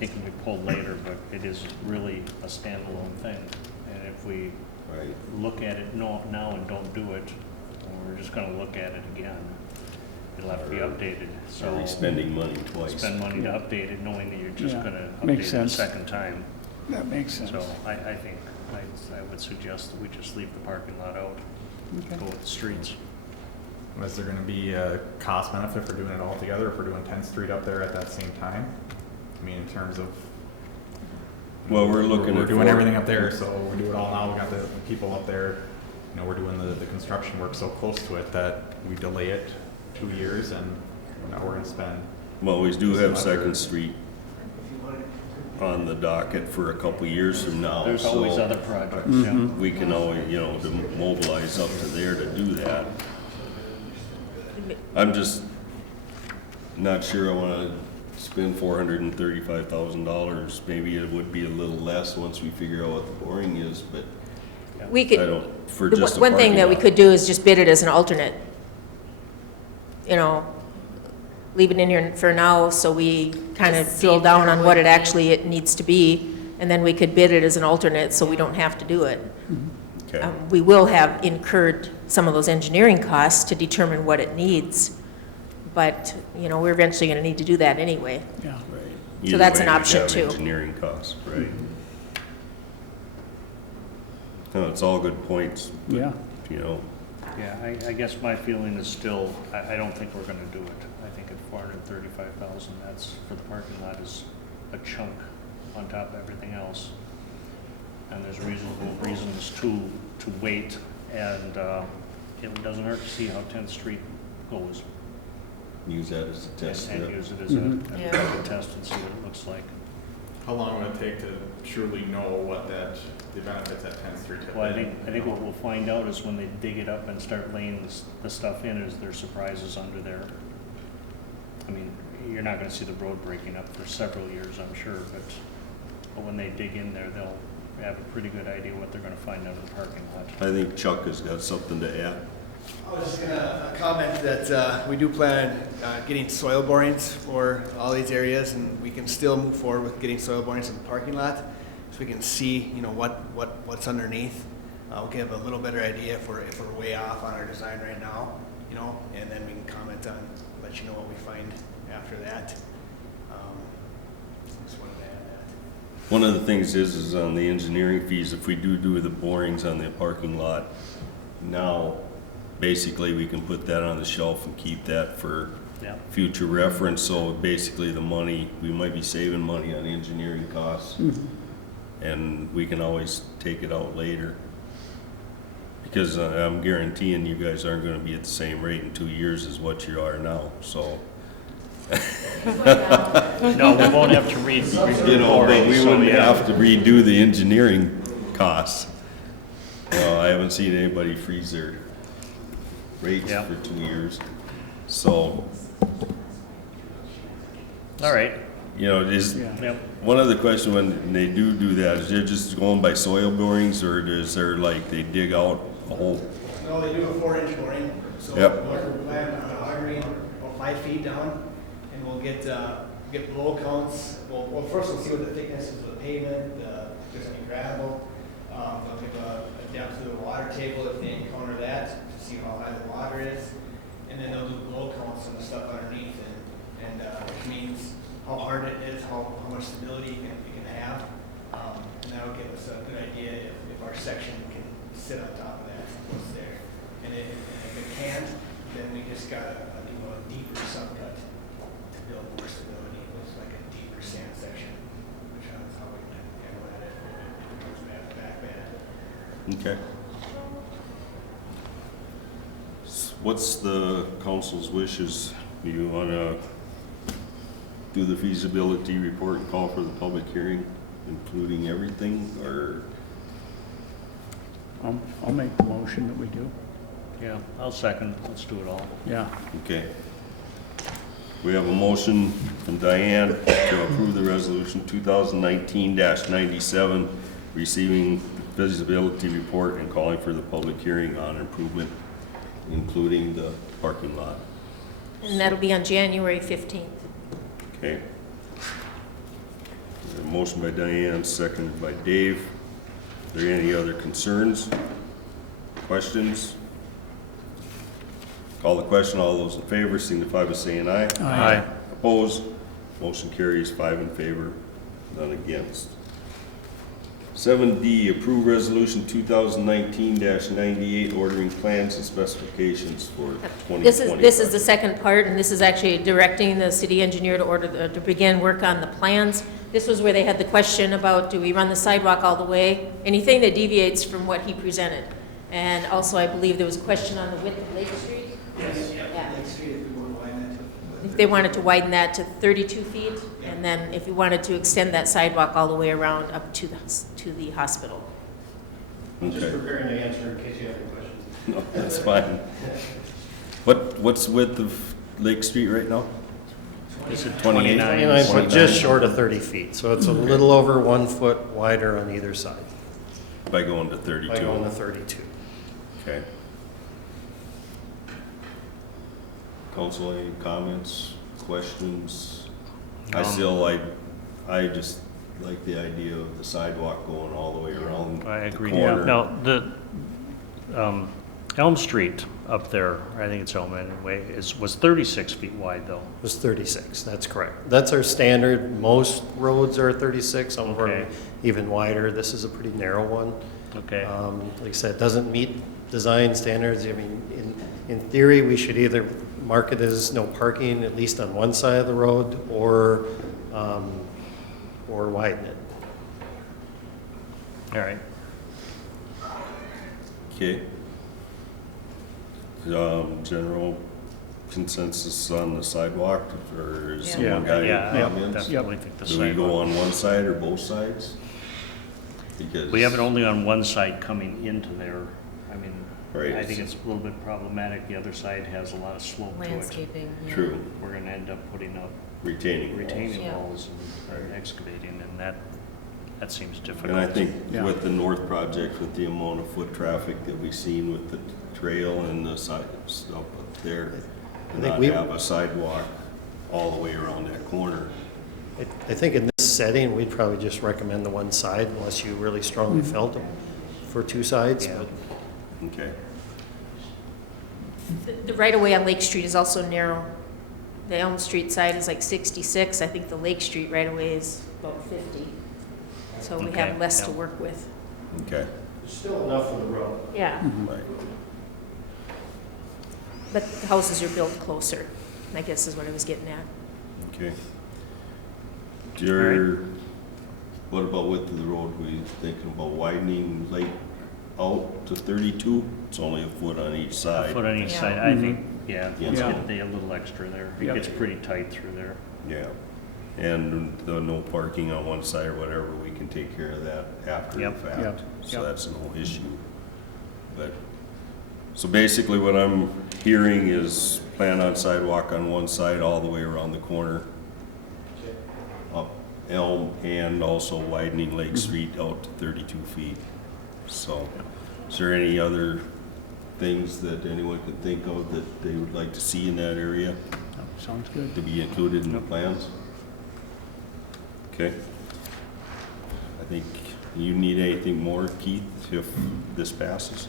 it can be pulled later, but it is really a standalone thing. And if we Right. look at it now and don't do it, we're just gonna look at it again. It'll have to be updated, so. Are we spending money twice? Spend money to update it, knowing that you're just Yeah, gonna update makes it a sense. second time. That makes sense. So I think, I would suggest that we just leave the parking lot out, Okay. go with the streets. Is there gonna be a cost benefit for doing it all together, if we're doing 10th Street up there at that same time? I mean, in terms of. Well, we're looking We're at doing four- everything up there, so we do it all now, we got the people up there, we're doing the construction work so close to it that we delay it 2 years, and now we're gonna spend. Well, we do have Some other- Second Street on the docket for a couple years from now. There's always so other projects, yeah. we can always, to mobilize up to there to do that. I'm just not sure I want to spend $435,000. Maybe it would be a little less once we figure out what the boring is, but We I could, don't, for the just a one thing parking that we lot. could do is just bid it as an alternate. Leave it in here for now, so we kind of Just see drill if down there on what would it be- actually it needs to be, and then we could bid it as an alternate, so we don't have to do it. Okay. We will have incurred some of those engineering costs to determine what it needs, but, we're eventually going to need to do that anyway. Yeah. Right. So Either that's way, an we option have too. Engineering costs, right. No, it's all good points. but, Yeah. Yeah, I guess my feeling is still, I don't think we're gonna do it. I think at 435,000, that's, for the parking lot, is a chunk on top of everything else. And there's reasonable reasons to wait, and it doesn't hurt to see how 10th Street goes. Use that as a test. And yeah. use it as a Yeah. test and see what it looks like. How long will it take to truly know what the benefits at 10th Street have Well, I been? think what we'll find out is when they dig it up and start laying the stuff in, is there surprises under there. I mean, you're not gonna see the road breaking up for several years, I'm sure, but when they dig in there, they'll have a pretty good idea what they're gonna find under the parking lot. I think Chuck has got something to add. I was just gonna comment that we do plan getting soil borings for all these areas, and we can still move forward with getting soil borings in the parking lot, so we can see, you know, what's underneath. We'll get a little better idea if we're way off on our design right now, you know, and then we can comment on, let you know what we find after that. Just wanted to add that. One of the things is on the engineering fees, if we do the borings on the parking lot, now, basically, we can put that on the shelf and keep that for Yeah. future reference. So basically, the money, we might be saving money on engineering costs. And we can always take it out later. Because I'm guaranteeing you guys aren't gonna be at the same rate in 2 years as what you are now, so. No, we won't have to read You know, but we so, wouldn't yeah. have to redo the engineering costs. I haven't seen anybody freeze their rates Yeah. for 2 years. So, All right, you know, is, Yeah. yep. one other question when they do that, is they're just going by soil borings, or is there like, they dig out a hole? No, they do a 4-inch boring, so Yep. we're planning on augering about 5 feet down, and we'll get blow counts. Well, first we'll see what the thickness is of the pavement, if there's any gravel. They'll give a depth of the water table if they encounter that, to see how high the water is. And then they'll do blow counts on the stuff underneath, and which means how hard it is, how much stability it can have. And that'll give us a good idea if our section can sit on top of that, what's there. And if it can't, then we just gotta do a deeper subcut to build more stability. It's like a deeper sand section, which is how we can handle that if it goes back bad. Okay. What's the council's wishes? Do you wanna do the feasibility report and call for the public hearing, including everything, or? I'll make the motion that we do. Yeah, I'll second, let's do it all. Yeah. Okay. We have a motion from Diane to approve the resolution 2019-97, receiving feasibility report and calling for the public hearing on improvement, including the parking lot. And that'll be on January 15th. Okay. A motion by Diane, seconded by Dave. Are there any other concerns? Questions? Call the question. All those in favor signify by saying aye. Aye. Opposed? Motion carries 5 in favor, none against. 7D, approve resolution 2019-98, ordering plans and specifications for 2020. This is the second part, and this is actually directing the city engineer to begin work on the plans. This was where they had the question about, do we run the sidewalk all the way? Anything that deviates from what he presented. And also, I believe there was a question on the width of Lake Street. Yes, Yeah. Lake Street, if we want to widen that to. If they wanted to widen that to 32 feet, and then if we wanted to extend that sidewalk all the way around up to the hospital. I'm just Okay. preparing to answer in case you have any questions. No, that's fine. What's the width of Lake Street right now? Is it 28? 29? 29 foot, just short of 30 feet, so it's a little over 1 foot wider on either side, By going to 32? by going to 32. Okay. Council, any comments, questions? I just like the idea of the sidewalk going all the way around. I agree. the corner. Now, the Elm Street up there, I think it's Elm anyway, was 36 feet wide though. It was 36, that's correct. That's our standard. Most roads are 36, some of them are Okay. even wider. This is a pretty narrow one. Okay. Like I said, it doesn't meet design standards. I mean, in theory, we should either mark it as no parking, at least on one side of the road, or widen it. All right. Okay. General consensus on the sidewalk, or is Yeah. someone got Yeah, any I comments? definitely think the Do we go sidewalk. on one side or both sides? Because. We have it only on one side coming into there. I mean, Right. I think it's a little bit problematic. The other side has a lot of slope to it. Landscaping, yeah. True, We're gonna end up putting up retaining walls. retaining Yeah. walls and excavating, and that seems difficult. And I think Yeah. with the north project, with the amount of foot traffic that we've seen with the trail and the side stuff up there, I and think not we- have a sidewalk all the way around that corner. I think in this setting, we'd probably just recommend the one side unless you really strongly felt for two sides. Yeah. But Okay, The right-of-way on Lake Street is also narrow. The Elm Street side is like 66. I think the Lake Street right-of-way is about 50. So we Okay, have less to yeah. work with. okay, There's still enough for the road. Yeah. right. But the houses are built closer, I guess is what I was getting at. Okay. What about width of the road? We thinking about widening Lake out to 32? It's only a foot on each A side. foot on each Yeah. side, I think, yeah, Yeah. let's Yeah. get a little extra there. It Yeah. gets pretty tight through there. Yeah. And the no parking on one side or whatever, we can take care of that after the Yep. fact. Yep. So Yep. that's no issue. But, so basically what I'm hearing is plan on sidewalk on one side all the way around the corner, up Elm, and also widening Lake Street out to 32 feet. So, is there any other things that anyone could think of that they would like to see in that area Sounds good. to be included in the plans? Okay. I think you need anything more, Keith, if this passes?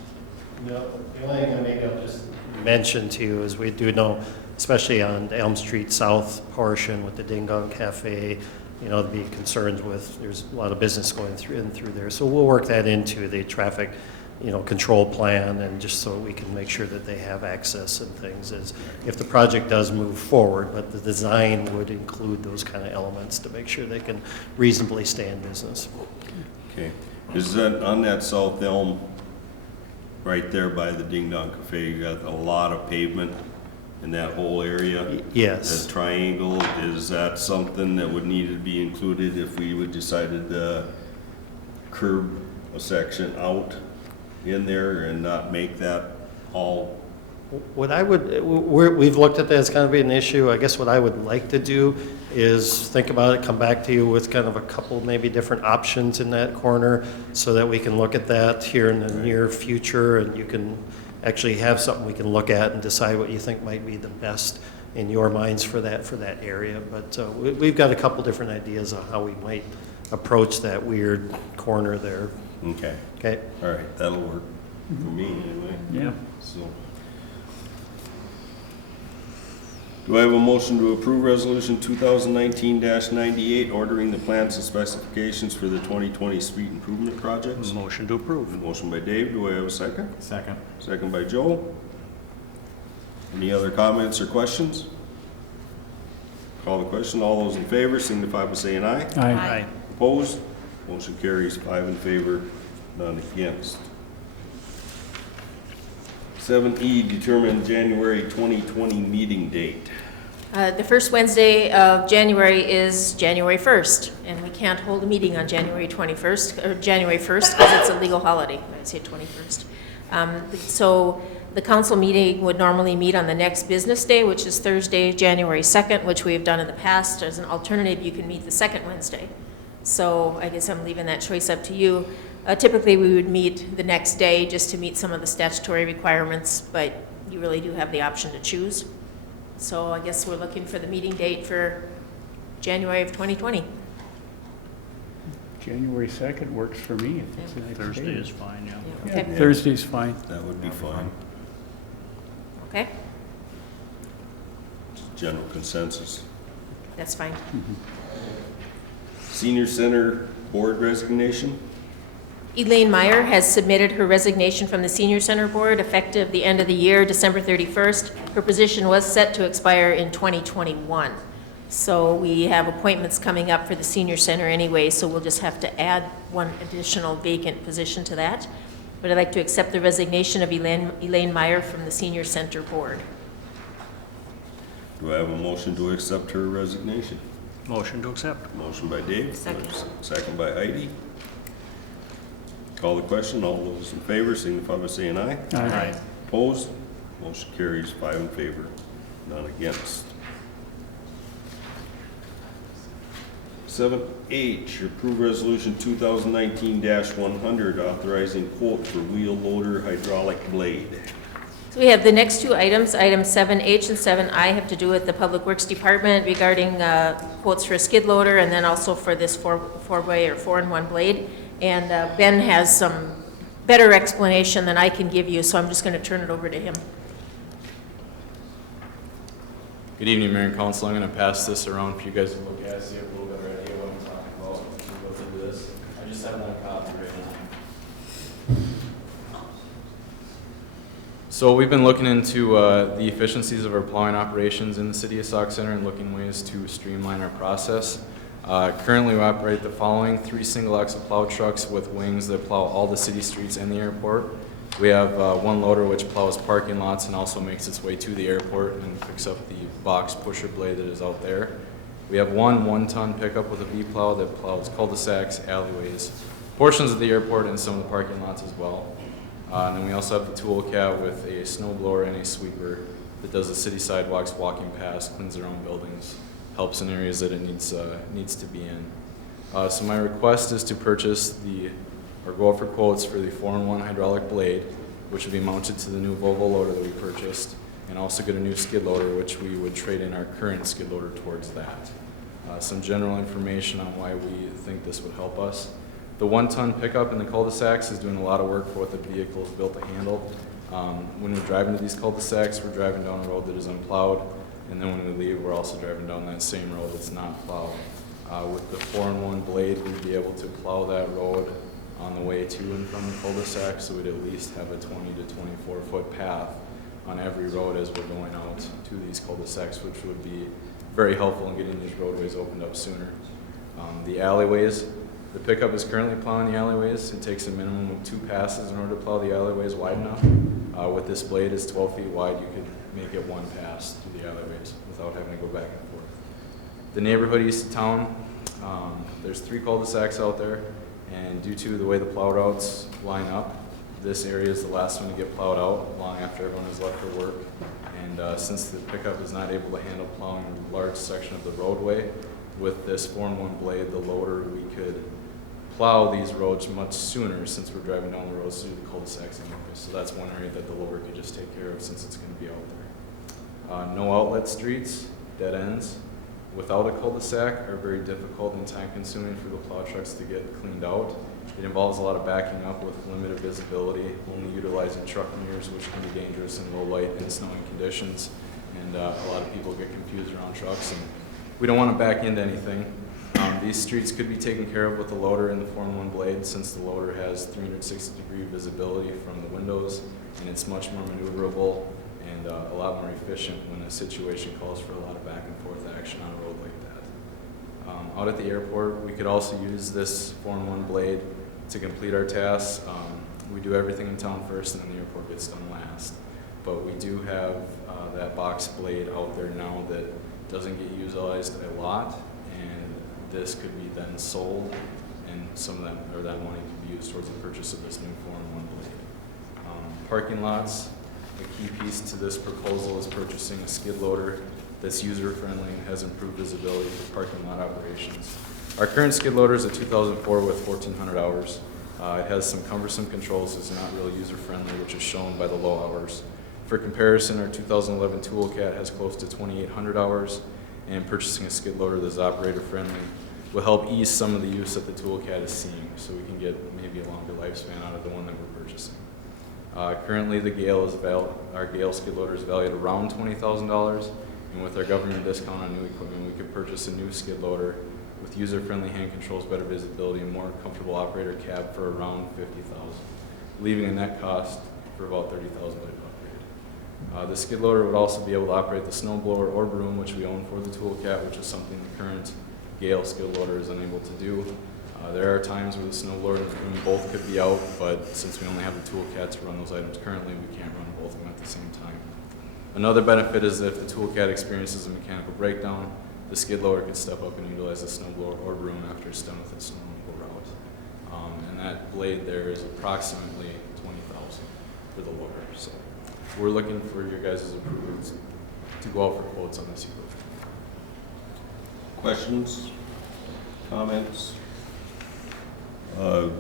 No, the only thing that maybe I'll just mention to you is we do know, especially on the Elm Street South portion with the Ding Dong Cafe, you know, to be concerned with, there's a lot of business going through there. So we'll work that into the traffic, you know, control plan, and just so we can make sure that they have access and things as, if the project does move forward, but the design would include those kind of elements to make sure they can reasonably stay in business. Okay. Is that on that South Elm, right there by the Ding Dong Cafe, you got a lot of pavement in that whole area? Yes. That triangle, is that something that would need to be included if we would decided to curb a section out in there and not make that all? What I would, we've looked at that as kind of an issue. I guess what I would like to do is think about it, come back to you with kind of a couple maybe different options in that corner so that we can look at that here in the near future, and you can actually have something we can look at and decide what you think might be the best in your minds for that area. But we've got a couple different ideas on how we might approach that weird corner there. Okay, Okay? all right, that'll work for me anyway. Yeah. So. Do I have a motion to approve Resolution 2019-98, ordering the plans and specifications for the 2020 street improvement projects? Motion to approve. Motion by Dave, do I have a second? Second. Second by Joe. Any other comments or questions? Call the question, all those in favor signify by saying aye. Aye. Opposed? Motion carries 5 in favor, none against. 7E, determine January 2020 meeting date. The first Wednesday of January is January 1st, and we can't hold a meeting on January 21st, or January 1st, because it's a legal holiday. I say 21st. So the council meeting would normally meet on the next business day, which is Thursday, January 2nd, which we have done in the past. As an alternative, you can meet the second Wednesday. So I guess I'm leaving that choice up to you. Typically, we would meet the next day just to meet some of the statutory requirements, but you really do have the option to choose. So I guess we're looking for the meeting date for January of 2020. January 2nd works for me if it's the next day. Thursday is fine, yeah. Yeah, Okay. Thursday's fine. That would be fine. Okay, General consensus. that's fine. Senior Center Board resignation. Elaine Meyer has submitted her resignation from the Senior Center Board effective the end of the year, December 31st. Her position was set to expire in 2021. So we have appointments coming up for the Senior Center anyway, so we'll just have to add one additional vacant position to that. But I'd like to accept the resignation of Elaine Meyer from the Senior Center Board. Do I have a motion to accept her resignation? Motion to accept. Motion by Dave. Second. Second by Heidi. Call the question. All those in favor signify by saying aye. Aye. Opposed? Motion carries 5 in favor, none against. 7H, approve resolution 2019-100 authorizing quote for wheel loader hydraulic blade. So we have the next two items, items 7H and 7I have to do with the Public Works Department regarding quotes for a skid loader and then also for this four-way or 4-in-1 blade. And Ben has some better explanation than I can give you, so I'm just going to turn it over to him. Good evening, Mayor and Council. I'm going to pass this around for you guys to look at, so you have a little better idea what I'm talking about as we go through this. I just have one copy right now. So we've been looking into the efficiencies of our plowing operations in the city of Sauk Center and looking ways to streamline our process. Currently, we operate the following: 3 single-axle plow trucks with wings that plow all the city streets and the airport. We have 1 loader which plows parking lots and also makes its way to the airport and picks up the box pusher blade that is out there. We have 1 1-ton pickup with a V-plow that plows cul-de-sacs, alleyways, portions of the airport, and some of the parking lots as well. And then we also have the tool cat with a snow blower and a sweeper that does the city sidewalks, walking past, cleans their own buildings, helps in areas that it needs to be in. So my request is to purchase or go out for quotes for the 4-in-1 hydraulic blade, which would be mounted to the new Volvo loader that we purchased, and also get a new skid loader, which we would trade in our current skid loader towards that. Some general information on why we think this would help us. The 1-ton pickup in the cul-de-sacs is doing a lot of work for what the vehicle is built to handle. When we're driving to these cul-de-sacs, we're driving down a road that is unplowed, and then when we leave, we're also driving down that same road that's not plowed. With the 4-in-1 blade, we'd be able to plow that road on the way to and from the cul-de-sac, so we'd at least have a 20 to 24 foot path on every road as we're going out to these cul-de-sacs, which would be very helpful in getting these roadways opened up sooner. The alleyways, the pickup is currently plowing the alleyways. It takes a minimum of 2 passes in order to plow the alleyways wide enough. With this blade, it's 12 feet wide. You could make it 1 pass through the alleyways without having to go back and forth. The neighborhood east of town, there's 3 cul-de-sacs out there. And due to the way the plow routes line up, this area is the last one to get plowed out long after everyone has left for work. And since the pickup is not able to handle plowing a large section of the roadway, with this 4-in-1 blade, the loader, we could plow these roads much sooner since we're driving down the roads through the cul-de-sacs anyway. So that's one area that the loader could just take care of since it's going to be out there. No outlet streets, dead ends, without a cul-de-sac are very difficult and time-consuming for the plow trucks to get cleaned out. It involves a lot of backing up with limited visibility, only utilizing truck mirrors, which can be dangerous in low light and snowing conditions. And a lot of people get confused around trucks, and we don't want to back into anything. These streets could be taken care of with the loader and the 4-in-1 blade, since the loader has 360-degree visibility from the windows, and it's much more maneuverable and a lot more efficient when a situation calls for a lot of back and forth action on a road like that. Out at the airport, we could also use this 4-in-1 blade to complete our tasks. We do everything in town first, and then the airport gets done last. But we do have that box blade out there now that doesn't get utilized a lot, and this could be then sold, and some of that money could be used towards the purchase of this new 4-in-1 blade. Parking lots. A key piece to this proposal is purchasing a skid loader that's user-friendly and has improved visibility for parking lot operations. Our current skid loader is a 2004 with 1,400 hours. It has some cumbersome controls. It's not really user-friendly, which is shown by the low hours. For comparison, our 2011 Toolcat has close to 2,800 hours, and purchasing a skid loader that's operator-friendly will help ease some of the use that the Toolcat is seeing, so we can get maybe a longer lifespan out of the one that we're purchasing. Currently, our Gale skid loader is valued around $20,000, and with our government discount on new equipment, we could purchase a new skid loader with user-friendly hand controls, better visibility, and more comfortable operator cab for around $50,000, leaving a net cost for about $30,000 to upgrade. The skid loader would also be able to operate the snow blower or broom, which we own for the Toolcat, which is something the current Gale skid loader is unable to do. There are times where the snow blower and the broom both could be out, but since we only have the Toolcat to run those items currently, we can't run both of them at the same time. Another benefit is that if the toolcat experiences a mechanical breakdown, the skid loader can step up and utilize the snow blower or broom after it's done with its normal route. And that blade there is approximately $20,000 for the loader. So we're looking for your guys' approval to go out for quotes on this equipment. Questions? Comments? Are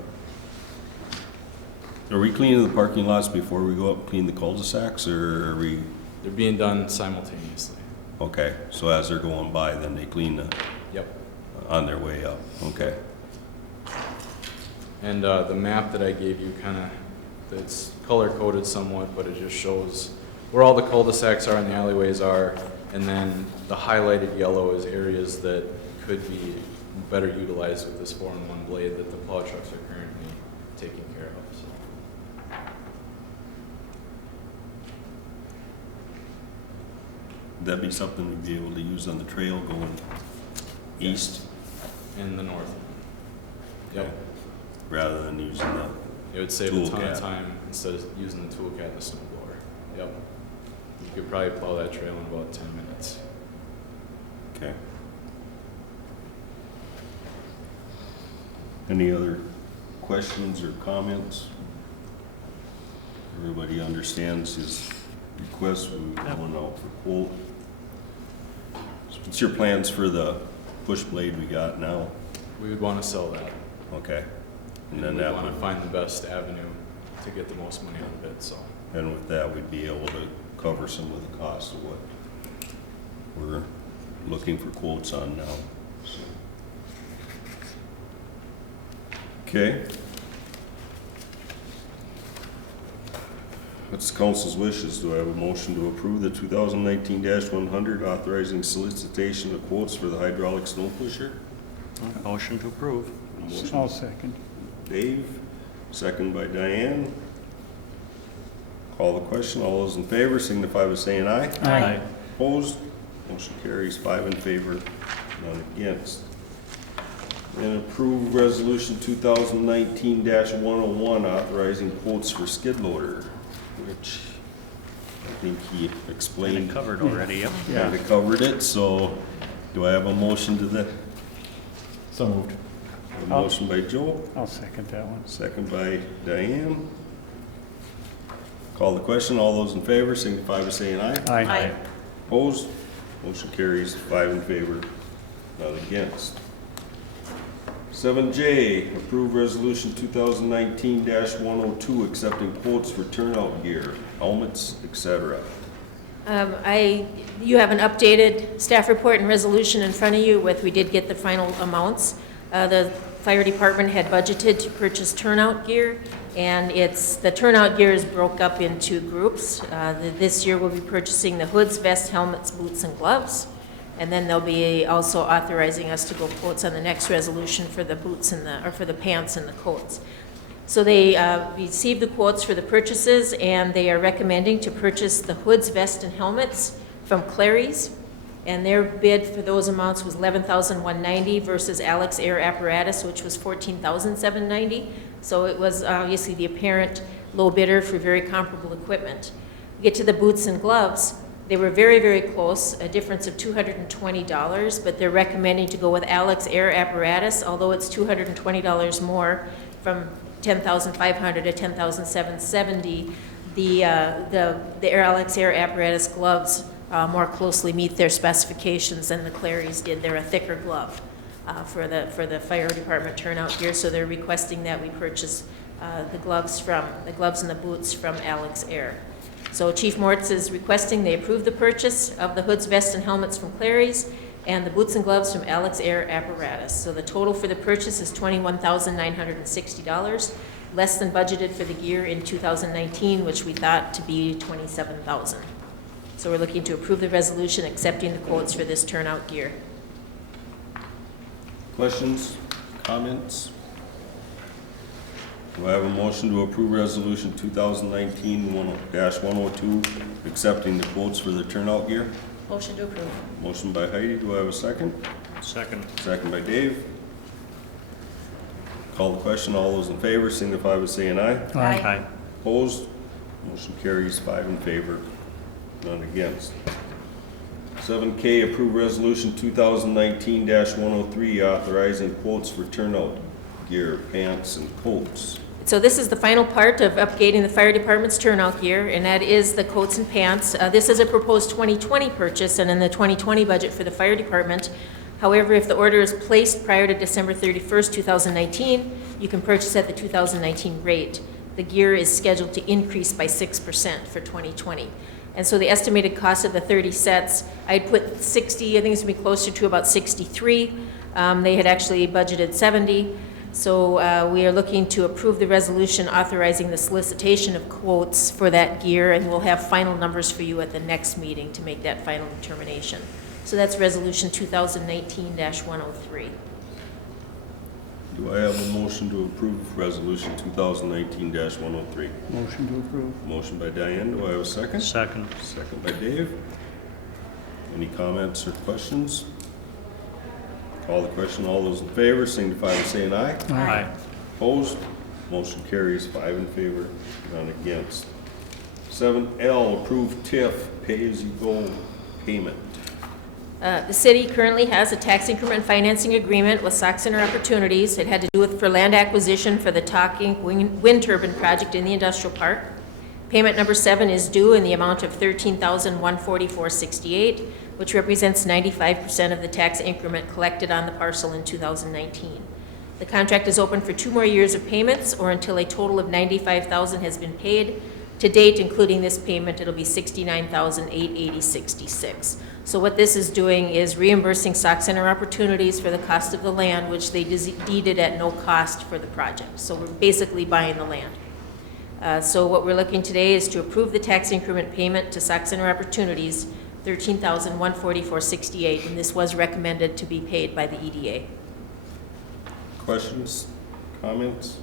we cleaning the parking lots before we go up and clean the cul-de-sacs, or are we, They're being done simultaneously. okay, so as they're going by, then they clean Yep. on their way up, okay. And the map that I gave you it's color-coded somewhat, but it just shows where all the cul-de-sacs are and the alleyways are, and then the highlighted yellow is areas that could be better utilized with this 4-in-1 blade that the plow trucks are currently taking care of. So. That'd be something we'd be able to use on the trail going east, In the north. Yep. rather than using the, It would save a ton Toolcat. of time instead of using the toolcat and the snow blower. Yep. You could probably plow that trail in about 10 minutes. okay. Any other questions or comments? Everybody understands his request, we're going out for quote. What's your plans for the push blade we got now? We would want to sell that. Okay. And And then we that want to would, find the best avenue to get the most money out of it, so. and with that, we'd be able to cover some of the costs of what we're looking for quotes on now. So. Okay. What's the council's wishes? Do I have a motion to approve the 2019-100 authorizing solicitation of quotes for the hydraulic snow pusher? Motion to approve. Motion I'll second. Dave, second by Diane. Call the question. All those in favor signify by saying aye. Aye. Opposed? Motion carries 5 in favor, none against. And approve resolution 2019-101 authorizing quotes for skid loader, which I think he explained. Covered already, yep. Kind of covered it, so do I have a motion to that? So moved. A motion by Joe, I'll second that one. second by Diane. Call the question. All those in favor signify by saying aye. Aye. Opposed? Motion carries 5 in favor, none against. 7J, approve resolution 2019-102, accepting quotes for turnout gear, helmets, etc. You have an updated staff report and resolution in front of you we did get the final amounts. The fire department had budgeted to purchase turnout gear, and the turnout gear is broke up into groups. This year we'll be purchasing the hoods, vests, helmets, boots, and gloves. And then they'll be also authorizing us to go quotes on the next resolution for the boots or for the pants and the coats. So they received the quotes for the purchases, and they are recommending to purchase the hoods, vest, and helmets from Clary's. And their bid for those amounts was $11,190 versus Alex Air Apparatus, which was $14,790. So it was obviously the apparent low bidder for very comparable equipment. We get to the boots and gloves. They were very, very close, a difference of $220, but they're recommending to go with Alex Air Apparatus, although it's $220 more from $10,500 to $10,770. The Alex Air Apparatus gloves more closely meet their specifications than the Clary's did. They're a thicker glove for the fire department turnout gear, so they're requesting that we purchase the gloves and the boots from Alex Air. So Chief Moritz is requesting they approve the purchase of the hoods, vests, and helmets from Clary's and the boots and gloves from Alex Air Apparatus. So the total for the purchase is $21,960, less than budgeted for the gear in 2019, which we thought to be $27,000. So we're looking to approve the resolution accepting the quotes for this turnout gear. Questions, comments? Do I have a motion to approve resolution 2019-102, accepting the quotes for the turnout gear? Motion to approve. Motion by Heidi, do I have a second? Second. Second by Dave. Call the question. All those in favor signify by saying aye. Aye. Opposed? Motion carries 5 in favor, none against. 7K, approve resolution 2019-103, authorizing quotes for turnout gear, pants, and coats. So this is the final part of updating the fire department's turnout gear, and that is the coats and pants. This is a proposed 2020 purchase and in the 2020 budget for the fire department. However, if the order is placed prior to December 31st, 2019, you can purchase at the 2019 rate. The gear is scheduled to increase by 6% for 2020. And so the estimated cost of the 30 sets, I'd put 60, I think it's gonna be closer to about 63. They had actually budgeted 70. So we are looking to approve the resolution authorizing the solicitation of quotes for that gear, and we'll have final numbers for you at the next meeting to make that final determination. So that's resolution 2019-103. Do I have a motion to approve resolution 2019-103? Motion to approve. Motion by Diane, do I have a second? Second. Second by Dave. Any comments or questions? Call the question. All those in favor signify by saying aye. Aye. Opposed? Motion carries 5 in favor, none against. 7L, approve TIF, pay-as-you-go payment. The city currently has a tax increment financing agreement with Sauk Center Opportunities. It had to do with for land acquisition for the Talking Wind Turbine project in the industrial park. Payment number 7 is due in the amount of $13,144.68, which represents 95% of the tax increment collected on the parcel in 2019. The contract is open for 2 more years of payments or until a total of $95,000 has been paid. To date, including this payment, it'll be $69,880.66. So what this is doing is reimbursing Sauk Center Opportunities for the cost of the land, which they deeded at no cost for the project. So we're basically buying the land. So what we're looking today is to approve the tax increment payment to Sauk Center Opportunities, $13,144.68, and this was recommended to be paid by the EDA. Questions, comments?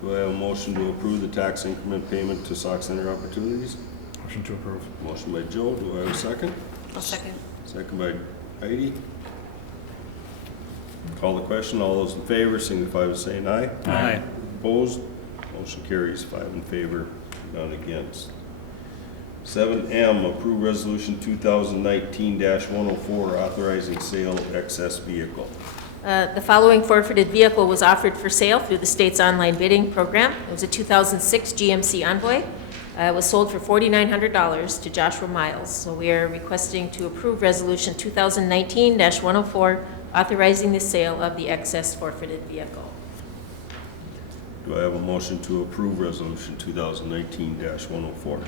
Do I have a motion to approve the tax increment payment to Sauk Center Opportunities? Motion to approve. Motion by Joe, do I have a second? I'll second. Second by Heidi. Call the question. All those in favor signify by saying aye. Aye. Opposed? Motion carries 5 in favor, none against. 7M, approve resolution 2019-104, authorizing sale of excess vehicle. The following forfeited vehicle was offered for sale through the state's online bidding program. It was a 2006 GMC Envoy. It was sold for $4,900 to Joshua Miles. So we are requesting to approve resolution 2019-104, authorizing the sale of the excess forfeited vehicle. Do I have a motion to approve resolution 2019-104?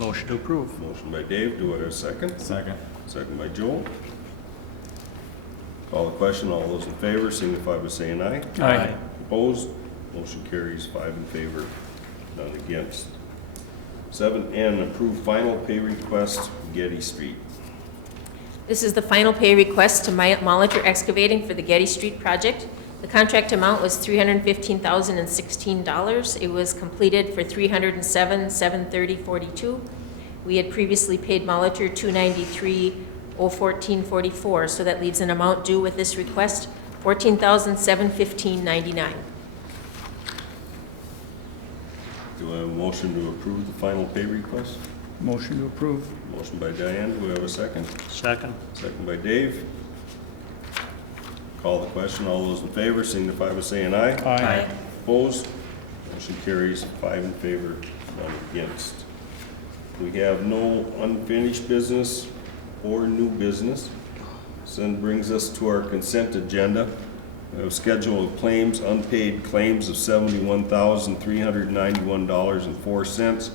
Motion to approve. Motion by Dave, do I have a second? Second. Second by Joel. Call the question. All those in favor signify by saying aye. Aye. Opposed? Motion carries 5 in favor, none against. 7N, approve final pay request, Getty Street. This is the final pay request to Molitor Excavating for the Getty Street project. The contract amount was $315,016. It was completed for $307,730.42. We had previously paid Molitor $293,014.44, so that leaves an amount due with this request, $14,715.99. Do I have a motion to approve the final pay request? Motion to approve. Motion by Diane, do we have a second? Second. Second by Dave. Call the question. All those in favor signify by saying aye. Aye. Opposed? Motion carries 5 in favor, none against. We have no unfinished business or new business. So then brings us to our consent agenda. We have schedule of claims, unpaid claims of $71,391.04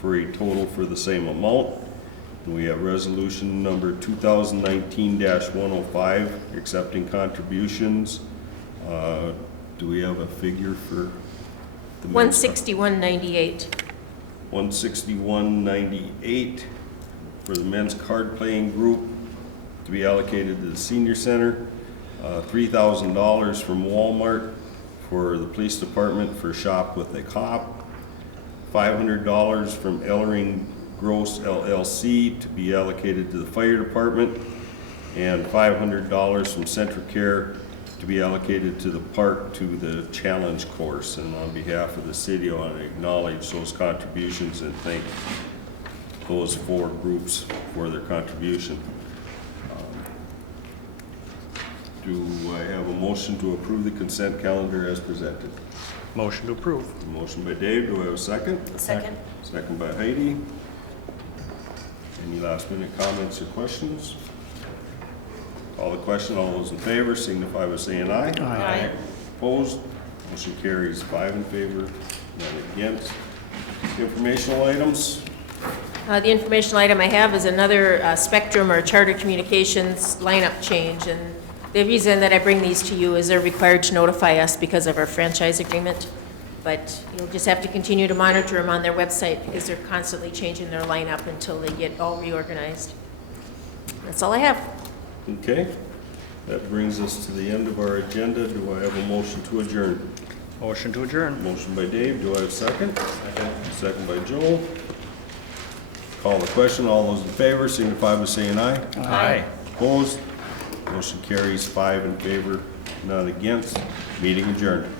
for a total for the same amount. And we have resolution number 2019-105, accepting contributions. Do we have a figure for the men's- $161.98. $161.98 for the men's card playing group to be allocated to the senior center. $3,000 from Walmart for the police department for Shop with a Cop. $500 from Ellering Gross LLC to be allocated to the fire department. And $500 from Central Care to be allocated to the park to the challenge course. And on behalf of the city, I want to acknowledge those contributions and thank those 4 groups for their contribution. Do I have a motion to approve the consent calendar as presented? Motion to approve. Motion by Dave, do I have a second? Second. Second by Heidi. Any last minute comments or questions? Call the question, all those in favor signify by saying aye. Aye. Opposed? Motion carries 5 in favor, none against. Informational items? The informational item I have is another Spectrum or Charter Communications lineup change, and the reason that I bring these to you is they're required to notify us because of our franchise agreement, but you'll just have to continue to monitor them on their website because they're constantly changing their lineup until they get all reorganized. That's all I have. Okay, that brings us to the end of our agenda. Do I have a motion to adjourn? Motion to adjourn. Motion by Dave, do I have a second? Second by Joel. Call the question, all those in favor signify by saying aye. Aye. Opposed? Motion carries 5 in favor, none against. Meeting adjourned.